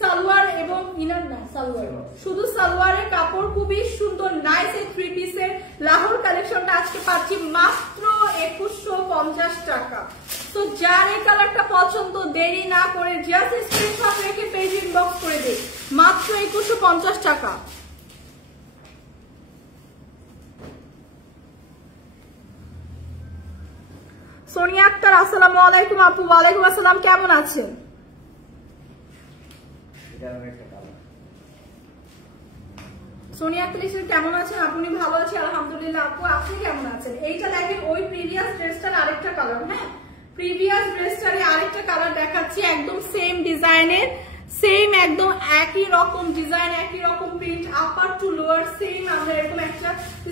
সালোয়ার এবং ইনার না সালোয়ার, শুধু সালোয়ারের কাপড় খুবই সুন্দর নাইস এই 3 পিসের লাহোর কালেকশনটা আজকে পাচ্ছি মাত্র 2150 টাকা। তো যার এই কালারটা পছন্দ দেরি না করে জাস্ট স্ক্রিনশট রেখে পেজ ইনবক্স করে দিন, মাত্র 2150 টাকা। সোনিয়া আক্তার আসসালামু আলাইকুম আপু। ওয়ালাইকুম আসসালাম, কেমন আছেন? সোনিয়া আক্তার কেমন আছেন? আপনি ভালো আছি আলহামদুলিল্লাহ। আপু আপনি কেমন আছেন? এইটা দেখেন ওই প্রিভিয়াস ড্রেসটার আরেকটা কালার। হ্যাঁ, প্রিভিয়াস ড্রেসটারে আরেকটা কালার দেখাচ্ছি, একদম সেম ডিজাইনের, সেম একদম একই রকম ডিজাইন একই রকম print upper to lower same আমরা এরকম একটা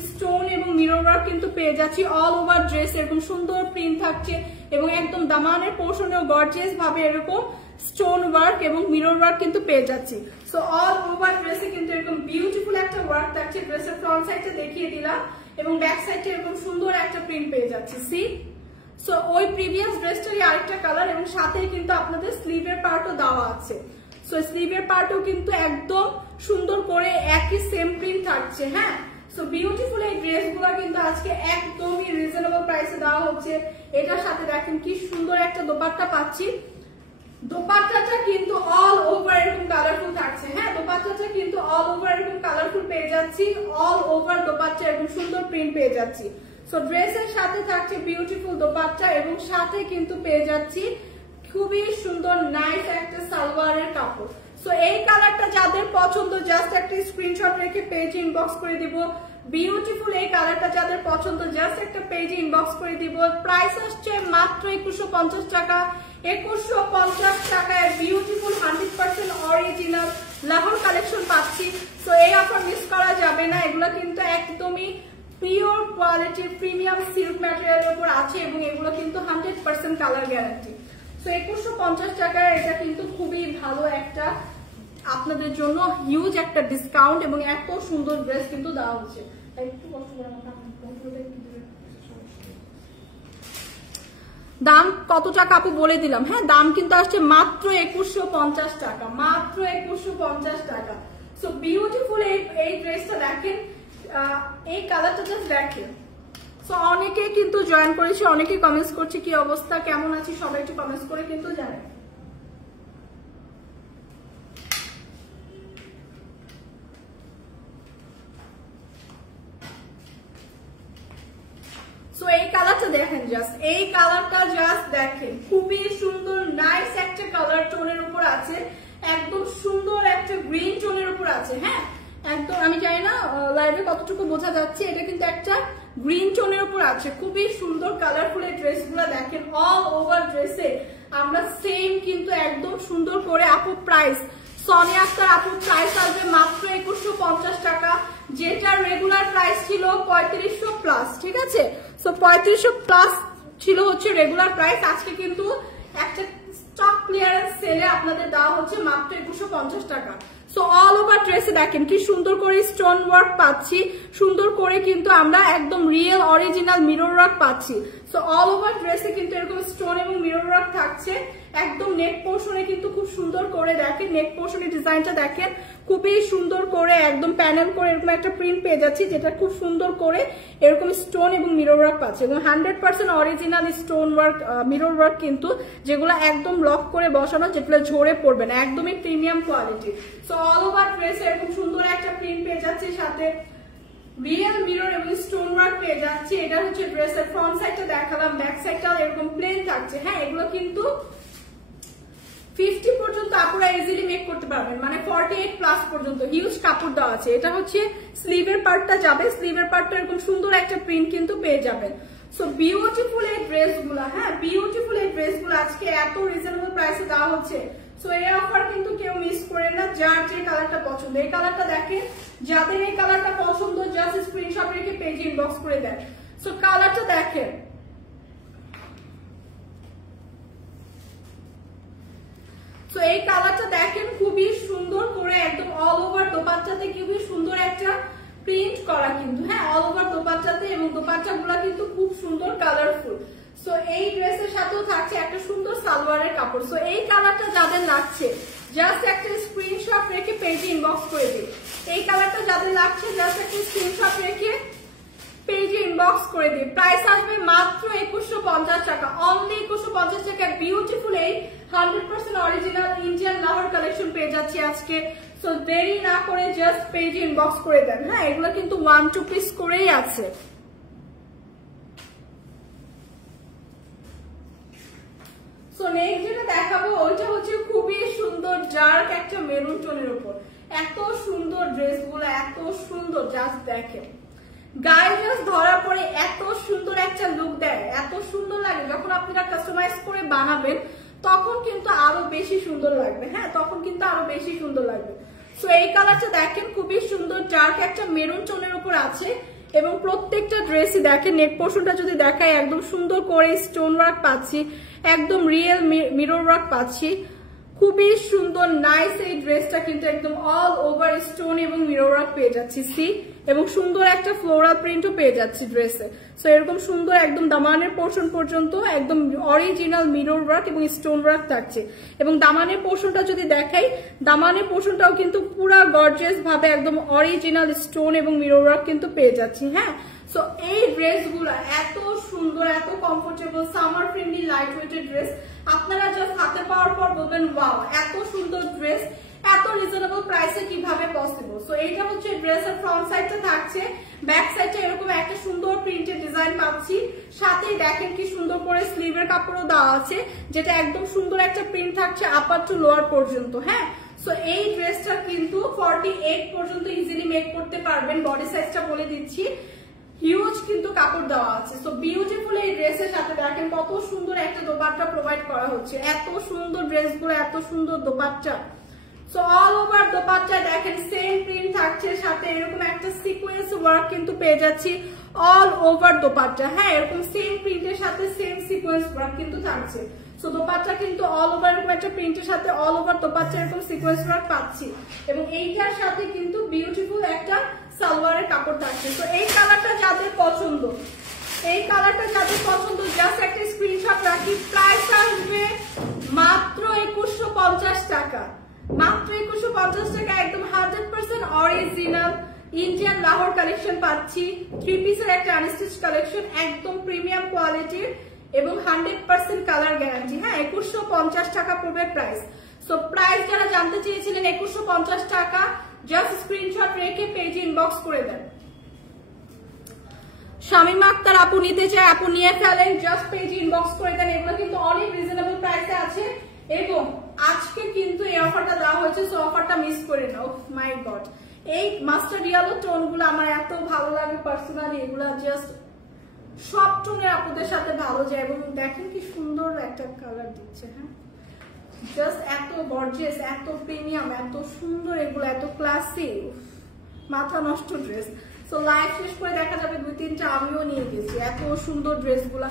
স্টোন এবং মিরর ওয়ার্ক কিন্তু পেয়ে যাচ্ছি। অল ওভার ড্রেস এরকম সুন্দর প্রিন্ট থাকছে এবং একদম দামানের পোর্শনেও গর্জিয়াস ভাবে এরকম স্টোন ওয়ার্ক এবং মিরর ওয়ার্ক কিন্তু পেয়ে যাচ্ছি। সো অল ওভার ড্রেসে কিন্তু এরকম বিউটিফুল একটা ওয়ার্ক থাকছে। ড্রেসের ফ্রন্ট সাইডটা দেখিয়ে দিলাম এবং ব্যাক সাইডটা এরকম সুন্দর একটা প্রিন্ট পেয়ে যাচ্ছি। সি সো ওই প্রিভিয়াস ড্রেসটারই আরেকটা কালার এবং সাথে কিন্তু আপনাদের স্লিভের পার্টও দেওয়া আছে। সো স্লিভের পার্টও কিন্তু একদম সুন্দর করে একই সেম প্রিন্ট থাকছে। হ্যাঁ, সো বিউটিফুল এই ড্রেসগুলো কিন্তু আজকে একদমই রিজনেবল প্রাইসে দেওয়া হচ্ছে। এটার সাথে দেখেন কি সুন্দর একটা দোপাট্টা পাচ্ছি। দোপাট্টাটা কিন্তু অল ওভার এরকম কালারফুল থাকছে। হ্যাঁ, দোপাট্টাটা কিন্তু অল ওভার এরকম কালারফুল পেয়ে যাচ্ছি, অল ওভার দোপাট্টা এরকম সুন্দর প্রিন্ট পেয়ে যাচ্ছি। সো ড্রেসের সাথে থাকছে বিউটিফুল দোপাট্টা এবং সাথে কিন্তু পেয়ে যাচ্ছি খুবই সুন্দর নাইস একটা সালোয়ারের কাপড়। সো এই কালারটা যাদের পছন্দ জাস্ট একটা স্ক্রিনশট রেখে পেজ ইনবক্স করে দিব। বিউটিফুল এই কালারটা যাদের পছন্দ জাস্ট একটা পেজে ইনবক্স করে দিব। প্রাইস আসছে মাত্র 2150 টাকা। 2150 টাকায় বিউটিফুল 100% অরিজিনাল লাহোর কালেকশন পাচ্ছি। তো এই অফার মিস করা যাবে না। এগুলো কিন্তু একদমই পিওর কোয়ালিটির প্রিমিয়াম সিল্ক ম্যাটেরিয়ালের উপর আছে এবং এগুলো কিন্তু 100% কালার গ্যারান্টি। তো 2150 টাকায় এটা কিন্তু খুবই ভালো একটা আপনাদের জন্য হিউজ একটা ডিসকাউন্ট এবং এত সুন্দর ড্রেস কিন্তু দেওয়া হচ্ছে। দাম কত টাকা আপু বলে দিলাম। হ্যাঁ, দাম কিন্তু আসছে মাত্র 2150 টাকা, মাত্র 2150 টাকা। সো বিউটিফুল এই ড্রেসটা দেখেন, এই কালারটা জাস্ট দেখেন। সো অনেকে কিন্তু জয়েন করেছে, অনেকে কমেন্টস করছে কি অবস্থা, কেমন আছি, সবাই একটু কমেন্টস করে কিন্তু জানেন। সো এই কালারটা দেখেন, জাস্ট এই কালারটা জাস্ট দেখেন, খুবই সুন্দর নাইস একটা কালার টোনের উপর আছে, একদম সুন্দর একটা গ্রিন টোনের উপর আছে। হ্যাঁ, একদম আমি জানি না লাইভে কতটুকু বোঝা যাচ্ছে, এটা কিন্তু একটা গ্রিন টোনের উপর আছে, খুবই সুন্দর কালারফুল এই ড্রেসগুলো দেখেন। অল ওভার ড্রেসে আমরা সেম কিন্তু একদম সুন্দর করে আপু প্রাইস, সোনিয়া আক্তার আপু প্রাইস আসবে মাত্র 2150 টাকা, যেটা রেগুলার প্রাইস ছিল 3500 প্লাস। ঠিক আছে, সো 3500 প্লাস ছিল হচ্ছে রেগুলার প্রাইস। আজকে কিন্তু একটা স্টক ক্লিয়ারেন্স সেলে আপনাদের দেওয়া হচ্ছে মাত্র 2150 টাকা। সো অল ওভার ড্রেসে দেখেন কি সুন্দর করে স্টোন ওয়ার্ক পাচ্ছি, সুন্দর করে কিন্তু আমরা একদম রিয়েল অরিজিনাল মিরর ওয়ার্ক পাচ্ছি। সো অল ওভার ড্রেসে কিন্তু এরকম স্টোন এবং মিরর ওয়ার্ক থাকছে। একদম নেক পোর্শনে কিন্তু খুব সুন্দর করে দেখেন, নেক পোর্শনের ডিজাইনটা দেখেন, খুবই সুন্দর করে একদম প্যানেল করে এরকম একটা প্রিন্ট পেয়ে যাচ্ছি, যেটা খুব সুন্দর করে এরকম স্টোন এবং মিরর ওয়ার্ক পাচ্ছে এবং 100% original stone work mirror work কিন্তু, যেগুলো একদম লক করে বসানো, যেগুলো ঝরে পড়বে না, একদমই premium quality. So all over ড্রেসে এরকম সুন্দর একটা প্রিন্ট পেয়ে যাচ্ছে, সাথে রিয়েল মিরর এবং স্টোন ওয়ার্ক পেয়ে যাচ্ছে। এটা হচ্ছে ড্রেসের ফ্রন্ট সাইডটা দেখালাম, ব্যাক সাইডটা এরকম প্লেন থাকছে। হ্যাঁ, এগুলো কিন্তু 50 পর্যন্ত আপুরা ইজিলি মেক করতে পারবেন, মানে 48 প্লাস পর্যন্ত হিউজ কাপড় দেওয়া আছে। এটা হচ্ছে স্লিভের পার্টটা যাবে, স্লিভের পার্টটা এরকম সুন্দর একটা প্রিন্ট কিন্তু পেয়ে যাবেন। সো বিউটিফুল এই ড্রেসগুলো, হ্যাঁ বিউটিফুল এই ড্রেসগুলো আজকে এত রিজনেবল প্রাইসে দেওয়া হচ্ছে। সো এই অফার কিন্তু কেউ মিস করেন না, যার যে কালারটা পছন্দ। এই কালারটা দেখেন, যাদের এই কালারটা পছন্দ জাস্ট স্ক্রিনশট রেখে পেজে ইনবক্স করে দেন। সো কালারটা দেখেন, তো এই কালারটা দেখেন, খুবই সুন্দর করে একদম অল ওভার দোপাট্টাতে খুবই সুন্দর একটা প্রিন্ট করা কিন্তু। হ্যাঁ, অল ওভার দোপাট্টাতে, এবং দোপাট্টাগুলো কিন্তু খুব সুন্দর কালারফুল। সো এই ড্রেসের সাথেও থাকছে একটা সুন্দর সালোয়ারের কাপড়। সো এই কালারটা যাদের লাগছে জাস্ট একটা স্ক্রিনশট রেখে পেজে ইনবক্স করে দিন। এই কালারটা যাদের লাগছে জাস্ট একটা স্ক্রিনশট রেখে পেজে ইনবক্স করে দিন। প্রাইস আসবে মাত্র 2150 টাকা, অনলি 2150 টাকা। বিউটিফুল এই 100% অরিজিনাল ইন্ডিয়ান লাহোর কালেকশন পেয়ে যাচ্ছি আজকে। সো দেরি না করে জাস্ট পেজে ইনবক্স করে দেন। হ্যাঁ, এগুলো কিন্তু 1-2 পিস করেই আছে। সো নেক্সট যেটা দেখাবো ওইটা হচ্ছে খুবই সুন্দর ডার্ক একটা মেরুন টোনের উপর। এত সুন্দর ড্রেসগুলো, এত সুন্দর, জাস্ট দেখেন গায়ে জাস্ট ধরা পড়ে এত সুন্দর একটা লুক দেয়, এত সুন্দর লাগে। যখন আপনারা কাস্টমাইজ করে বানাবেন তখন কিন্তু আরো বেশি সুন্দর লাগবে। হ্যাঁ, তখন কিন্তু আরো বেশি সুন্দর লাগবে। সো এই কালারটা দেখেন, খুবই সুন্দর ডার্ক একটা মেরুন টোনের উপর আছে এবং প্রত্যেকটা ড্রেসই দেখেন নেক পোর্শনটা যদি দেখায় একদম সুন্দর করে স্টোন ওয়ার্ক পাচ্ছি, একদম রিয়েল মিরর ওয়ার্ক পাচ্ছি, খুবই সুন্দর নাইস। এই ড্রেসটা কিন্তু একদম অল ওভার স্টোন এবং মিরর ওয়ার্ক পেয়ে যাচ্ছি, সি, এবং সুন্দর একটা ফ্লোরাল প্রিন্টও পেয়ে যাচ্ছি ড্রেসে। সো এরকম সুন্দর একদম দামানের পোর্শন পর্যন্ত একদম অরিজিনাল মিরর ওয়ার্ক এবং স্টোন ওয়ার্ক থাকছে। এবং দামানের পোর্শনটা যদি দেখাই, দামানের পোর্শনটাও কিন্তু পুরা গর্জিয়াস ভাবে একদম অরিজিনাল স্টোন এবং মিরর ওয়ার্ক কিন্তু পেয়ে যাচ্ছি। হ্যাঁ, সো এই ড্রেসগুলো এত সুন্দর, এত comfortable, summer friendly, light weighted dress. আপনারা জাস্ট হাতে পাওয়ার পর বলবেন ওয়াও, এত সুন্দর ড্রেস এত রিজনেবল প্রাইসে কিভাবে পসিবল। সো এইটা হচ্ছে ড্রেসের ফ্রন্ট সাইডটা থাকছে, ব্যাক সাইডটা এরকম একটা সুন্দর প্রিন্টেড ডিজাইন পাচ্ছি, সাথেই দেখেন কি সুন্দর করে স্লিভের কাপড়ও দেওয়া আছে, যেটা একদম সুন্দর একটা প্রিন্ট থাকছে আপার টু লোয়ার পর্যন্ত। হ্যাঁ, সো এই ড্রেসটা কিন্তু 48 পর্যন্ত ইজিলি মেক করতে পারবেন। বডি সাইজটা বলে দিচ্ছি, হিউজ কিন্তু কাপড় দেওয়া আছে। সো বিউটিফুল এই ড্রেসের সাথে দেখেন কত সুন্দর একটা দোপাট্টা প্রোভাইড করা হচ্ছে। এত সুন্দর ড্রেসগুলো, এত সুন্দর dupatta. So all over dupatta দেখেন সেম প্রিন্ট থাকছে, সাথে এরকম একটা সিকোয়েন্স ওয়ার্ক কিন্তু পেয়ে যাচ্ছি অল ওভার দোপাট্টা। হ্যাঁ, এরকম সেম প্রিন্টের সাথে সেম সিকোয়েন্স ওয়ার্ক কিন্তু থাকছে। সো দোপাট্টা কিন্তু অল ওভার এরকম একটা প্রিন্টের সাথে অল ওভার দোপাট্টা এরকম সিকোয়েন্স ওয়ার্ক পাচ্ছি, এবং এইটার সাথে কিন্তু বিউটিফুল একটা সালোয়ারের কাপড় থাকছে। তো এই কালারটা যাদের পছন্দ, এই কালারটা যাদের পছন্দ জাস্ট একটা স্ক্রিনশট রাখি। প্রাইস আসবে মাত্র 2150 টাকা, মাত্র 2150 টাকা। একদম 100% অরিজিনাল ইন্ডিয়ান লাহোর কালেকশন পাচ্ছি। 3 পিসের একটা আনস্টিচ কালেকশন, একদম প্রিমিয়াম কোয়ালিটির এবং 100% কালার গ্যারান্টি। হ্যাঁ, 2150 টাকা পড়বে প্রাইস। সো প্রাইস যারা জানতে চেয়েছিলেন 2150 টাকা, জাস্ট স্ক্রিনশট রেখে পেজে ইনবক্স করে দেন। শামিমা আক্তার আপু নিতে চায়, আপু নিয়ে ফেলেন, জাস্ট পেজে ইনবক্স করে দেন। এগুলো কিন্তু অনেক রিজনেবল প্রাইসে আছে এবং আজকে কিন্তু এই অফারটা দেওয়া হয়েছে, সো অফারটা মিস করে নাও। মাই গড, এই মাস্টার ইয়েলো টোন গুলো আমার এত ভালো লাগে পার্সোনালি, এগুলা জাস্ট সব টোনের আপুদের সাথে ভালো যায়। এবং দেখেন কি সুন্দর একটা কালার দিচ্ছে। হ্যাঁ, জাস্ট এত গর্জিয়াস, এত প্রিমিয়াম, এত সুন্দর, এগুলো এত ক্লাসি, মাথা নষ্ট ড্রেস। সো লাইভ শেষ করে দেখা যাবে 2-3টা আমিও নিয়ে গেছি। এত সুন্দর ড্রেসগুলা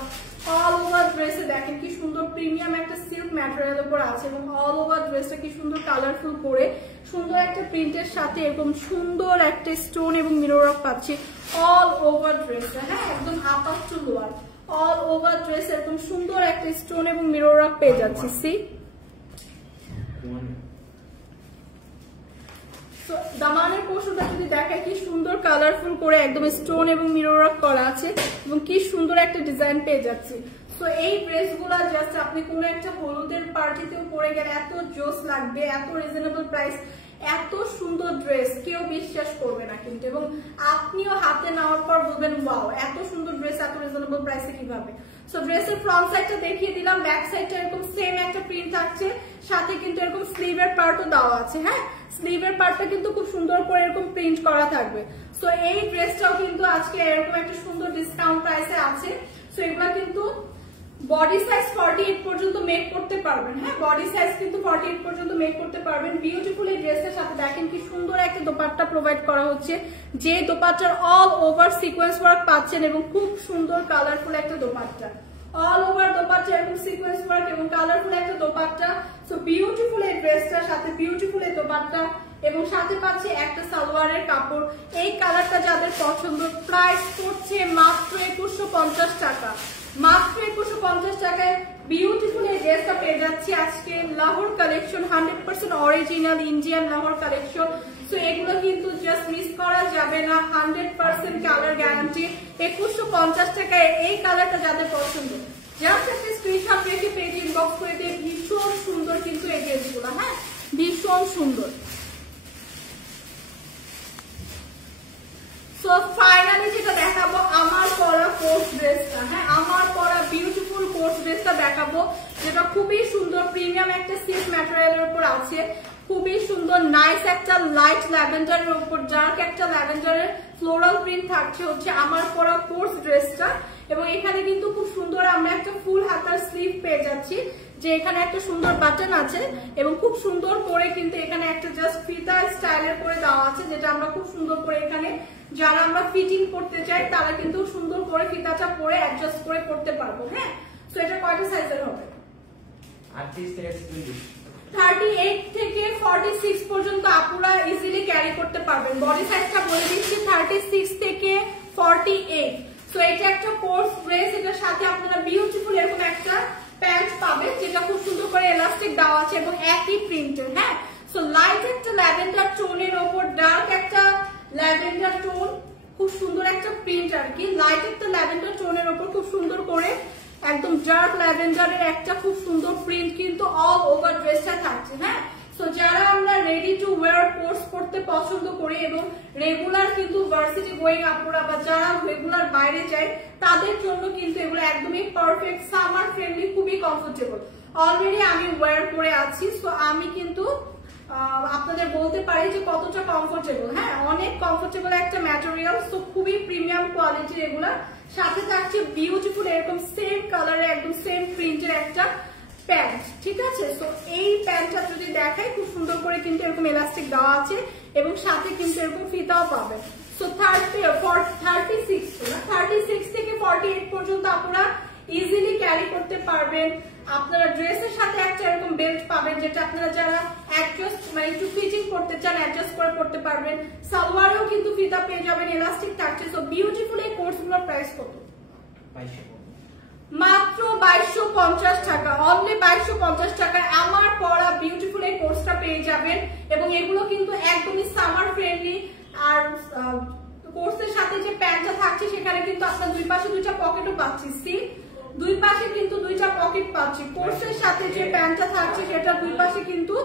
অল ওভার ড্রেসে দেখেন কি সুন্দর প্রিমিয়াম একটা সিল্ক ম্যাটেরিয়াল উপর আছে, এবং অল ওভার ড্রেসটা কি সুন্দর কালারফুল করে সুন্দর একটা প্রিন্টের সাথে এরকম সুন্দর একটা স্টোন এবং মিরর ওয়ার্ক পাচ্ছি অল ওভার ড্রেসে। হ্যাঁ, একদম upper to lower all over dress এরকম সুন্দর একটা স্টোন এবং মিরর ওয়ার্ক পেয়ে যাচ্ছি। সি দামানের পোর্শনটা যদি দেখায় কি সুন্দর কালারফুল করে একদম স্টোন এবং মিরর ওয়ার্ক করা আছে, এবং কি সুন্দর একটা ডিজাইন পেয়ে যাচ্ছি। তো এই ড্রেসগুলা জাস্ট আপনি কোনো একটা হলুদের পার্টিতেও পরে গেলে এত জোস লাগবে, এত রিজনেবল প্রাইস, এত সুন্দর ড্রেস কেউ বিশ্বাস করবে না কিন্তু, এবং আপনিও হাতে নেওয়ার পর বলবেন ওয়াও এত সুন্দর ড্রেস এত রিজনেবল প্রাইসে কিভাবে। সো ড্রেসের ফ্রন্ট সাইডটা দেখিয়ে দিলাম, ব্যাক সাইডটা এরকম সেম একটা প্রিন্ট থাকছে, সাথে কিন্তু এরকম স্লিভের পার্টও দেওয়া আছে। হ্যাঁ, স্লিভের পার্টটা কিন্তু খুব সুন্দর করে এরকম প্রিন্ট করা থাকবে। সো এই ড্রেসটাও কিন্তু আজকে এরকম একটা সুন্দর ডিসকাউন্ট প্রাইসে আছে। সো এগুলা কিন্তু বডি সাইজ 48 পর্যন্ত মেক করতে পারবেন। হ্যাঁ, বডি সাইজ কিন্তু 48 পর্যন্ত মেক করতে পারবেন। বিউটিফুল এই ড্রেসটার সাথে দেখেন কি সুন্দর একটা দোপাট্টা প্রোভাইড করা হচ্ছে, যে দোপাট্টার অল ওভার সিকোয়েন্স ওয়ার্ক পাচ্ছেন এবং খুব সুন্দর কালারফুল একটা দোপাট্টা, অল ওভার দোপাট্টা এরকম সিকোয়েন্স ওয়ার্ক এবং কালারফুল একটা দোপাট্টা। সো বিউটিফুল এই ড্রেসটার সাথে বিউটিফুল এই দোপাট্টা এবং সাথে পাচ্ছি একটা সালোয়ারের কাপড়। এই কালারটা যাদের পছন্দ, প্রাইস পড়ছে মাত্র 2150 টাকা, মাত্র 2150 টাকায় বিউটিফুল এই ড্রেসটা পেয়ে যাচ্ছি আজকে Lahore collection, 100% original Indian Lahore collection. So এগুলো কিন্তু জাস্ট মিস করা যাবে না, 100% কালার গ্যারান্টি। 2150 টাকায় এই কালারটা যাদের পছন্দ জাস্ট একটা স্ক্রিনশট রেখে পেজে ইনবক্স করে দিয়ে। ভীষণ সুন্দর কিন্তু এই ড্রেসগুলো, হ্যাঁ ভীষণ সুন্দর। সো ফাইনালি যেটা দেখাবো আমার পরা কোর্স ড্রেসটা, হ্যাঁ আমার পরা বিউটিফুল কোর্স ড্রেসটা দেখাবো, যেটা খুবই সুন্দর প্রিমিয়াম একটা সিল্ক ম্যাটেরিয়ালের উপর আছে, খুবই সুন্দর নাইস একটা লাইট ল্যাভেন্ডারের উপর ডার্ক একটা ল্যাভেন্ডারের ফ্লোরাল প্রিন্ট থাকছে হচ্ছে আমার পরা কোর্স ড্রেসটা। এবং এখানে কিন্তু খুব সুন্দর আমরা একটা ফুল হাতার স্লিভ পেয়ে যাচ্ছি, যে এখানে একটা সুন্দর বাটন আছে এবং খুব সুন্দর করে কিন্তু এখানে একটা জাস্ট ফিতা স্টাইলের করে দেওয়া আছে, যেটা আমরা খুব সুন্দর করে এখানে যারা আমরা ফিটিং করতে চাই তারা কিন্তু সুন্দর করে ফিতাটা পরে অ্যাডজাস্ট করে করতে পারবো। হ্যাঁ, সো এটা কয়টা সাইজের হবে? 38 থেকে 46 পর্যন্ত আপুরা ইজিলি ক্যারি করতে পারবেন। বডি সাইজটা বলে দিচ্ছি 36 থেকে 48। সো এটা একটা কোর্স ড্রেস, এটার সাথে আপনারা বিউটিফুল এরকম একটা প্যান্ট পাবেন, যেটা খুব সুন্দর করে এলাস্টিক দেওয়া আছে এবং একই প্রিন্টের। হ্যাঁ, সো লাইট একটা ল্যাভেন্ডার টোনের ওপর ডার্ক একটা ল্যাভেন্ডার টোন, খুব সুন্দর একটা প্রিন্ট আর কি। লাইট একটা ল্যাভেন্ডার টোনের ওপর খুব সুন্দর করে একদম ডার্ক ল্যাভেন্ডারের একটা খুব সুন্দর প্রিন্ট কিন্তু অল ওভার ড্রেসটা থাকছে। হ্যাঁ, সো যারা আমরা রেডি টু ওয়্যার কোর্স করতে পছন্দ করি এবং রেগুলার কিন্তু ভার্সিটি গোয়িং আপুরা বা যারা রেগুলার বাইরে যায় তাদের জন্য কিন্তু এগুলো একদমই পারফেক্ট, সামার ফ্রেন্ডলি, খুবই কমফোর্টেবল। অলরেডি আমি ওয়্যার করে আছি, সো আমি কিন্তু আপনাদের বলতে পারি যে কতটা কমফোর্টেবল। হ্যাঁ, অনেক কমফোর্টেবল একটা ম্যাটেরিয়াল, সো খুবই প্রিমিয়াম কোয়ালিটির এগুলা। সাথে থাকছে বিউটিফুল এরকম সেম কালারে একদম সেম প্রিন্টের একটা প্যান্ট, ঠিক আছে। সো এই প্যান্টটা যদি দেখাই, খুব সুন্দর করে কিন্তু এরকম এলাস্টিক দেওয়া আছে এবং সাথে কিন্তু এরকম ফিতাও পাবেন। সো 36 থেকে 48 পর্যন্ত আপনারা ইজিলি ক্যারি করতে পারবেন। আপনারা ড্রেসের সাথে একটা এরকম বেল্ট পাবেন, যেটা আপনারা যারা অ্যাডজাস্ট মানে একটু ফিটিং করতে চান অ্যাডজাস্ট করে পড়তে পারবেন। সালোয়ারেও কিন্তু ফিতা পেয়ে যাবেন, এলাস্টিক থাকছে। সো বিউটিফুল এই কোর্সগুলোর প্রাইস কত? মাত্র 2250 টাকা, অনলি 2250 টাকায় আমার পরা বিউটিফুল এই কোর্সটা পেয়ে যাবেন। এবং এগুলো কিন্তু একদমই সামার ফ্রেন্ডলি। আর কোর্সের সাথে যে প্যান্টটা থাকছে সেখানে কিন্তু আপনার দুই পাশে দুইটা পকেটও পাচ্ছি। সি, দুই পাশে কিন্তু দুইটা পকেট পাচ্ছি। কোর্সের সাথে যে প্যান্টটা থাকছে সেটা দুই পাশে কিন্তু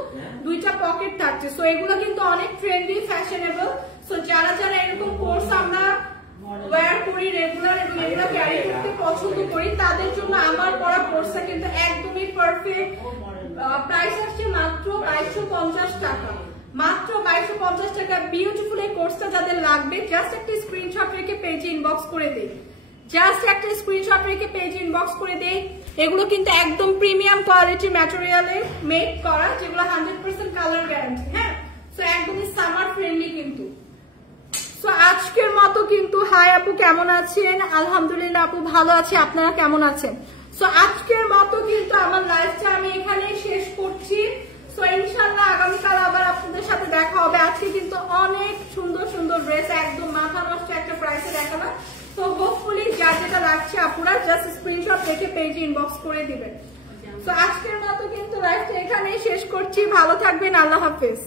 দুইটা পকেট থাকছে। সো এগুলো কিন্তু অনেক ট্রেন্ডি, ফ্যাশনেবল। সো যারা যারা এরকম কোর্স আমরা ওয়্যার করি রেগুলার এবং এগুলো ক্যারি করতে পছন্দ করি, তাদের জন্য আমার পরা কোর্সটা কিন্তু একদমই পারফেক্ট। প্রাইস আসছে মাত্র 2250 টাকা, মাত্র 2250 টাকা। বিউটিফুল এই কোর্সটা যাদের লাগবে জাস্ট একটা স্ক্রিনশট রেখে পেজে ইনবক্স করে দেই, জাস্ট একটা স্ক্রিনশট রেখে পেজে ইনবক্স করে দেই। এগুলো কিন্তু একদম প্রিমিয়াম কোয়ালিটির ম্যাটেরিয়ালে মেক করা, যেগুলো 100% কালার গ্যারান্টি। হ্যাঁ, সো একদমই সামার ফ্রেন্ডলি কিন্তু। সো আজকের মতো কিন্তু হাই আপু, কেমন আছেন? আলহামদুলিল্লাহ আপু ভালো আছি, আপনারা কেমন আছেন? সো আজকের মতো কিন্তু আমার লাইফটা আমি এখানে শেষ করছি। সো ইনশাআল্লাহ আগামীকাল আবার আপনাদের সাথে দেখা হবে। আজকে কিন্তু অনেক সুন্দর সুন্দর ড্রেস, একদম মাথা নষ্ট একটা প্রাইসে দেখালাম। তো হোপফুলি যার যেটা লাগছে আপনারা জাস্ট স্ক্রিনশট রেখে পেজে ইনবক্স করে দিবেন। সো আজকের মতো কিন্তু লাইফটা এখানেই শেষ করছি। ভালো থাকবেন, আল্লাহ হাফেজ।